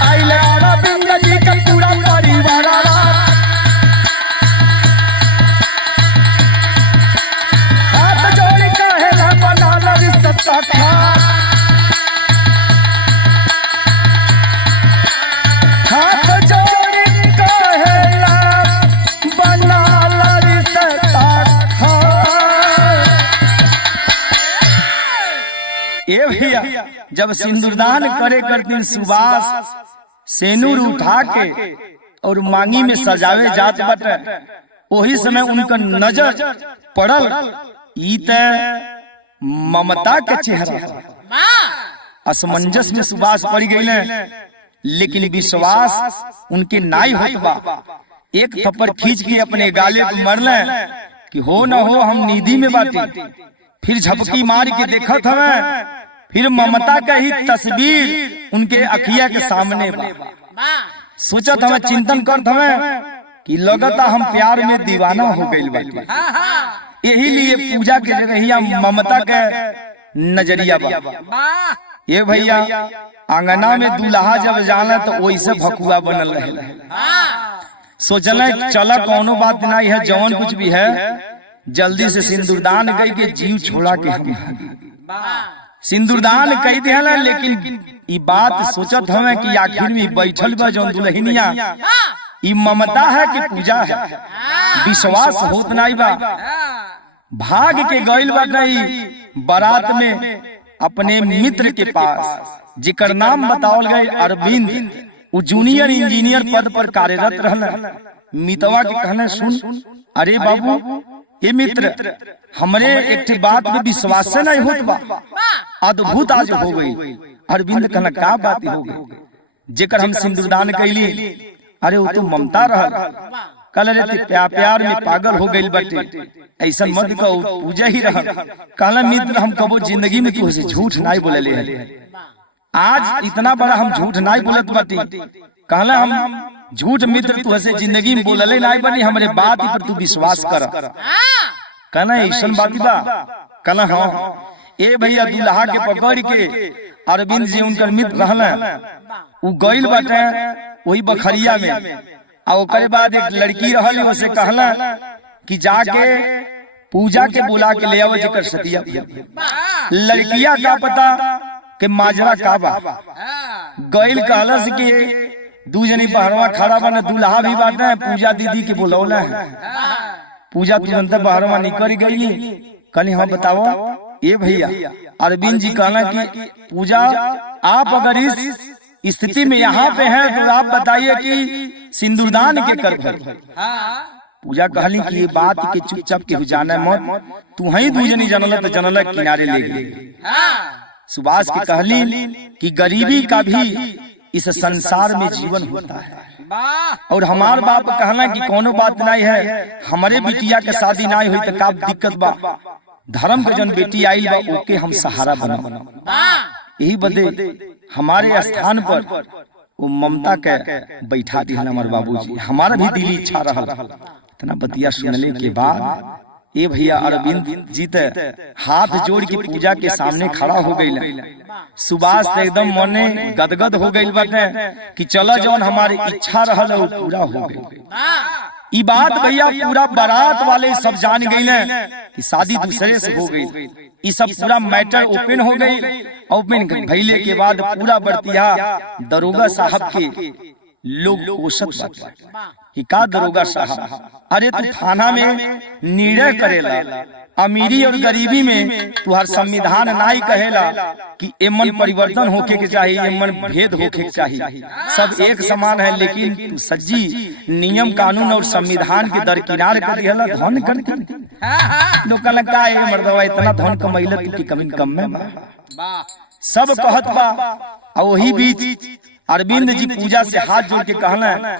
आइले अरविंद जी का पूरा परिवार, हाथ जोड़ कहे बना सत्ता खा। भैया जब सिंदूरदान करे कर दिन सुबास सेनूर उठा के और मांगी में सजावे जात बटे, वही समय उनका नजर पड़ल ई त ममता के चेहरा। असमंजस में सुबास पड़ गई, लेकिन विश्वास उनके नाई होत बा। एक थप्पड़ खींच के अपने गाले को मरले कि हो न हो हम नींदी में बाटी। फिर झपकी मार के देखत हमें, फिर ममता का ही तस्वीर उनके अखिया के सामने बा। सोचत हमें, चिंतन करत हमें कि लगता हम प्यार में दीवाना हो गइल बाटी। यही लिए पूजा के रहिया ममता के नजरिया बा। ये भैया आंगना में दूल्हा जब जाला तो वैसे भकुआ बनल रहे। सोचल चला कोनो बात नहीं है, जौन कुछ भी है जल्दी से सिंदूरदान कह के जीव छोड़ा के हम सिंदूरदान कह दिया। लेकिन ई बात सोचत हमें कि आखिर में बैठल बा जौन दुल्हनिया ई ममता है कि पूजा है, विश्वास होत नहीं बा। भाग के गइल बा नहीं बारात में अपने मित्र के पास, जिकर नाम बतावल गए अरविंद। वो जूनियर इंजीनियर पद पर कार्यरत रहल। मितवा के कहने, सुन अरे बाबू ये मित्र, हमरे एक बात में विश्वास से नहीं होत बा, अद्भुत आज हो गई। अरविंद कहना, का बात हो गई? जेकर हम सिंदूरदान कैली, अरे वो तो ममता रहल। कल रे प्यार में पागल हो गई बटे, ऐसा मत कहो, पूजा ही रह। कहला मित्र, हम कबो जिंदगी में तुझसे झूठ नहीं बोले हैं, आज इतना बड़ा हम झूठ नहीं बोलत बाटी। कहला हम झूठ मित्र तुझसे जिंदगी में बोलले नहीं बनी, हमरे बात पर तू विश्वास कर। कहला ऐसा बात बा? कहला हाँ। ए भैया दूल्हा के पकड़ के अरविंद जी उनकर मित्र रहले, उ गइल बाटे वही बखरिया में। और ओकरे बाद एक लड़की रहल, उसे कहला कि जाके पूजा के बुला के ले आओ जेकर सतिया। लड़किया का पता के माजरा का बा। गइल कहलस कि दू जनी बहरवा खड़ा बने, दूल्हा भी बाटे, पूजा दीदी के बुलौला है। पूजा तुरंत बहरवा निकल गई। कहली हाँ बताओ। ये भैया अरविंद जी कहला कि पूजा आप अगर इस स्थिति में यहाँ पे हैं तो आप बताइए कि सिंदूरदान के कर। पूजा कहली कि ये बात के चुपचाप के जाने मत, तू ही दू जनी जनल तो जनल किनारे ले गई। सुभाष की कहली कि गरीबी का भी इस संसार में जीवन होता है। और हमार बाप कहना कि कोनो बात नहीं है, हमारे बिटिया के शादी नहीं हुई तो का दिक्कत बा। धर्म के जन बेटी आई बा ओके हम सहारा बना। यही बदे हमारे स्थान पर वो ममता के बैठा दी हमारे बाबूजी। हमारा भी दिली इच्छा रहा। इतना बतिया सुनने के बाद ये भैया अरविंद जी ते हाथ जोड़ के पूजा के सामने खड़ा हो गई। सुभाष एकदम मने गदगद हो गई बाटे कि चला जौन हमारी इच्छा रहल वो पूरा हो गई। ई बात भैया पूरा बारात वाले सब जान गए कि शादी दूसरे से हो गई। ये सब पूरा मैटर ओपन हो गई। ओपन भइले के बाद पूरा बर्तिया दरोगा साहब के लोग कोसत कि का दरोगा साहब, अरे तू थाना में निर्णय करेला, अमीरी और गरीबी में तुहार संविधान नाई कहेला कि एमन परिवर्तन होके के चाहिए, एमन भेद होके के चाहिए, सब एक समान है। लेकिन तू सज्जी नियम कानून और संविधान के दरकिनार कर दिहला धन करके। लोग लगा है मर्दवा इतना धन कमैला तू की कमी कम में बा। सब कहत बा। और वही बीच अरविंद जी पूजा से हाथ जोड़ के कहना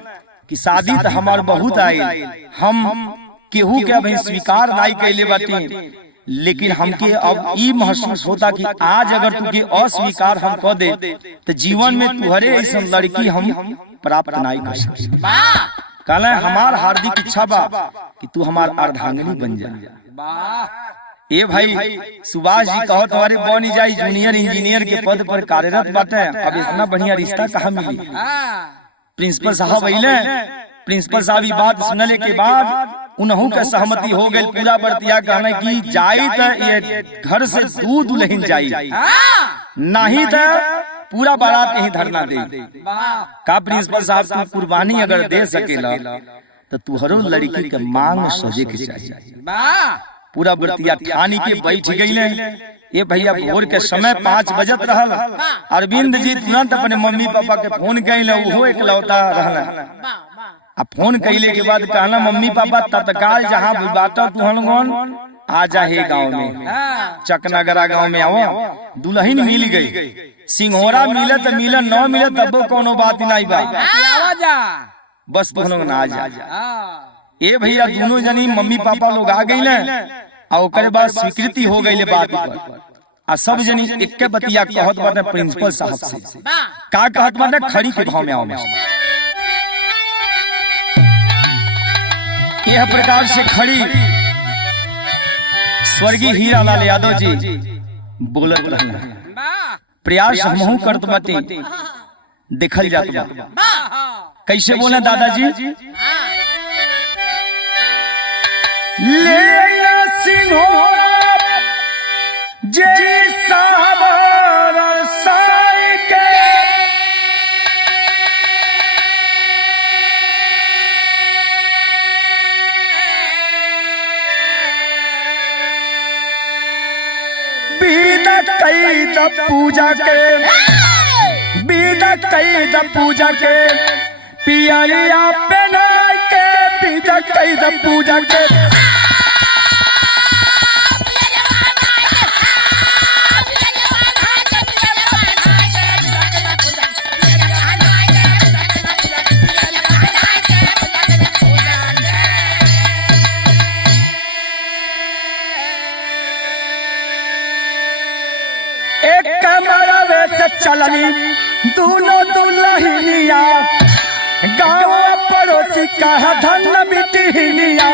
कि शादी तो हमार बहुत आई, हम केहू के अभी स्वीकार नहीं कैले बाटी। लेकिन हमके अब ई महसूस होता कि आज अगर तुके अस्वीकार हम कह दे तो जीवन में तुहरे ऐसा लड़की हम प्राप्त नहीं कर सकते। कहले हमार हार्दिक इच्छा बा कि तू हमार अर्धांगिनी बन जा। ए भाई सुभाष जी कहो तुम्हारे बनी जाई, जूनियर इंजीनियर के पद पर कार्यरत बाटे। अब इतना बढ़िया रिश्ता कहाँ मिली? प्रिंसिपल साहब अइले। प्रिंसिपल साहब ई बात सुनले के बाद उन्हों के सहमति हो गई। पूरा बर्तिया कहने की जाई तो ये घर से दू दुल्हन जाई, नहीं तो पूरा बारात यही धरना दे। का प्रिंसिपल साहब तू कुर्बानी अगर दे सकेला तो तुहरो लड़की के मांग सजे के चाहिए। पूरा व्रतिया ठानी के बैठ गई। ये भैया भोर के समय 5 बजत रहल। अरविंद जी तुरंत अपने मम्मी पापा के फोन कैले, वो एकलौता रहल। अब फोन कैले के बाद कहना मम्मी पापा तत्काल जहाँ बाटा तुहन आ जा हे गाँव में, चकनागरा गाँव में आओ। दुल्हन मिल गई, सिंघोरा मिले तो मिले, न मिले तब कोनो बात नहीं बा, बस तुम लोग आ जा। ये भैया दोनों जनी मम्मी पापा लोग आ गई और ओकरे बाद स्वीकृति हो गई बात पर। आ सब जनी एक बतिया कहत बाटे प्रिंसिपल साहब से, का कहत बाटे खड़ी के भाव में आओ। यह प्रकार से खड़ी स्वर्गीय हीरालाल यादव जी बोलत रहना, प्रयास हमहू करत बाटे, देखल जात बा। कैसे बोले दादाजी? ले सिंघोरा जैसा बरसाए के, बीत कई द पूजा के, बीत कई द पूजा के, पियरिया पहना के, बीत कई द पूजा के। चलनी दोनों दुल्हनिया, गाँव पड़ोसी का धन बिटिया,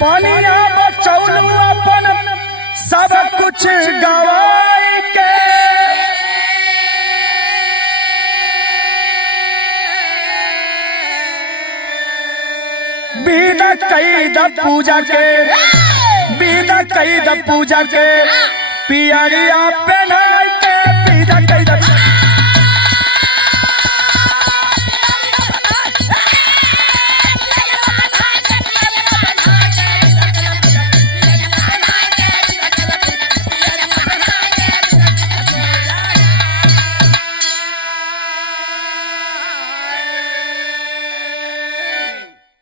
पानिया बचौलू अपन सब कुछ गवाई के, बीत कई द पूजा के, बीत कई द पूजा के, पियरिया पहना के, बीत कई द।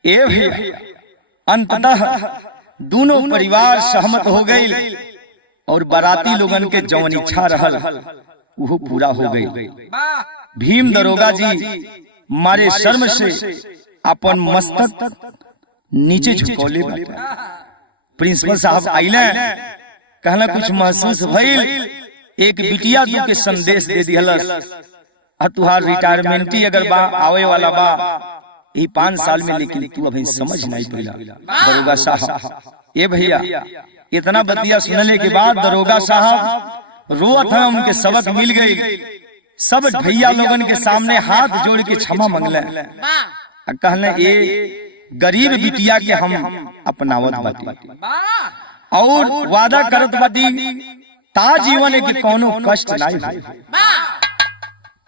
ये भी अंततः दोनों परिवार सहमत हो गई और बाराती लोगन के जौन इच्छा रहल वो पूरा हो गई। भीम दरोगा जी मारे शर्म से अपन मस्तक नीचे झुकौले। प्रिंसिपल साहब आइले, कहला कुछ महसूस भइल, एक बिटिया तू के संदेश दे दिहलस, और तुहार रिटायरमेंटी अगर बा आवे वाला बा 5 साल में, लेकिन तू अभी समझ नहीं पाइला। दरोगा साहब ये भैया इतना बतिया सुनने के बाद दरोगा साहब रोत है, उनके सबक मिल गई। सब भैया लोगन के सामने हाथ जोड़ के क्षमा मांगले, कहले ये गरीब बिटिया के हम अपनावत बाटी और वादा करत बाटी ता जीवन के कोनो कष्ट नहीं हो,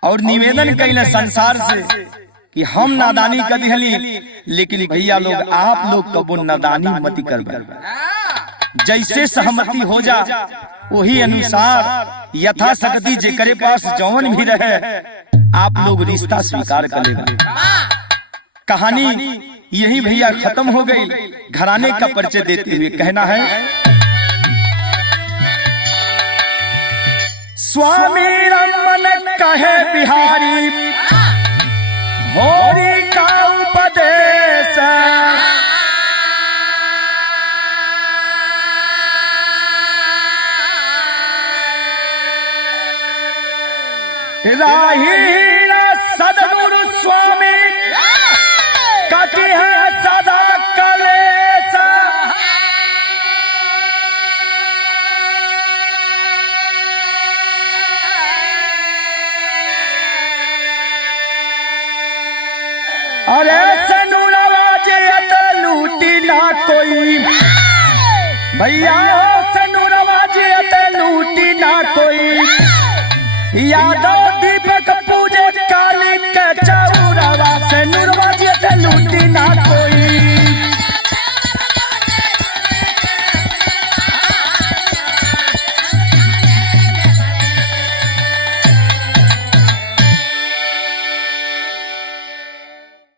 और निवेदन कैले संसार से कि हम नादानी कर दिहली, लेकिन भैया लोग आप लोग कबो नादानी मत करबे। जैसे सहमति हो जा वही अनुसार यथाशक्ति जेकरे पास जौन भी रहे आप लोग रिश्ता स्वीकार कर लेगा। कहानी यही भैया खत्म हो गई। घराने का परिचय देते हुए कहना है, स्वामी रमन कहे बिहारी होरी का उपदेश, राहीरा सदगुरु स्वामी कटी है सदा कलेश। अरे सनुरवाज लूटी ना कोई भैया, सनुरवाज लूटी ना कोई। यादव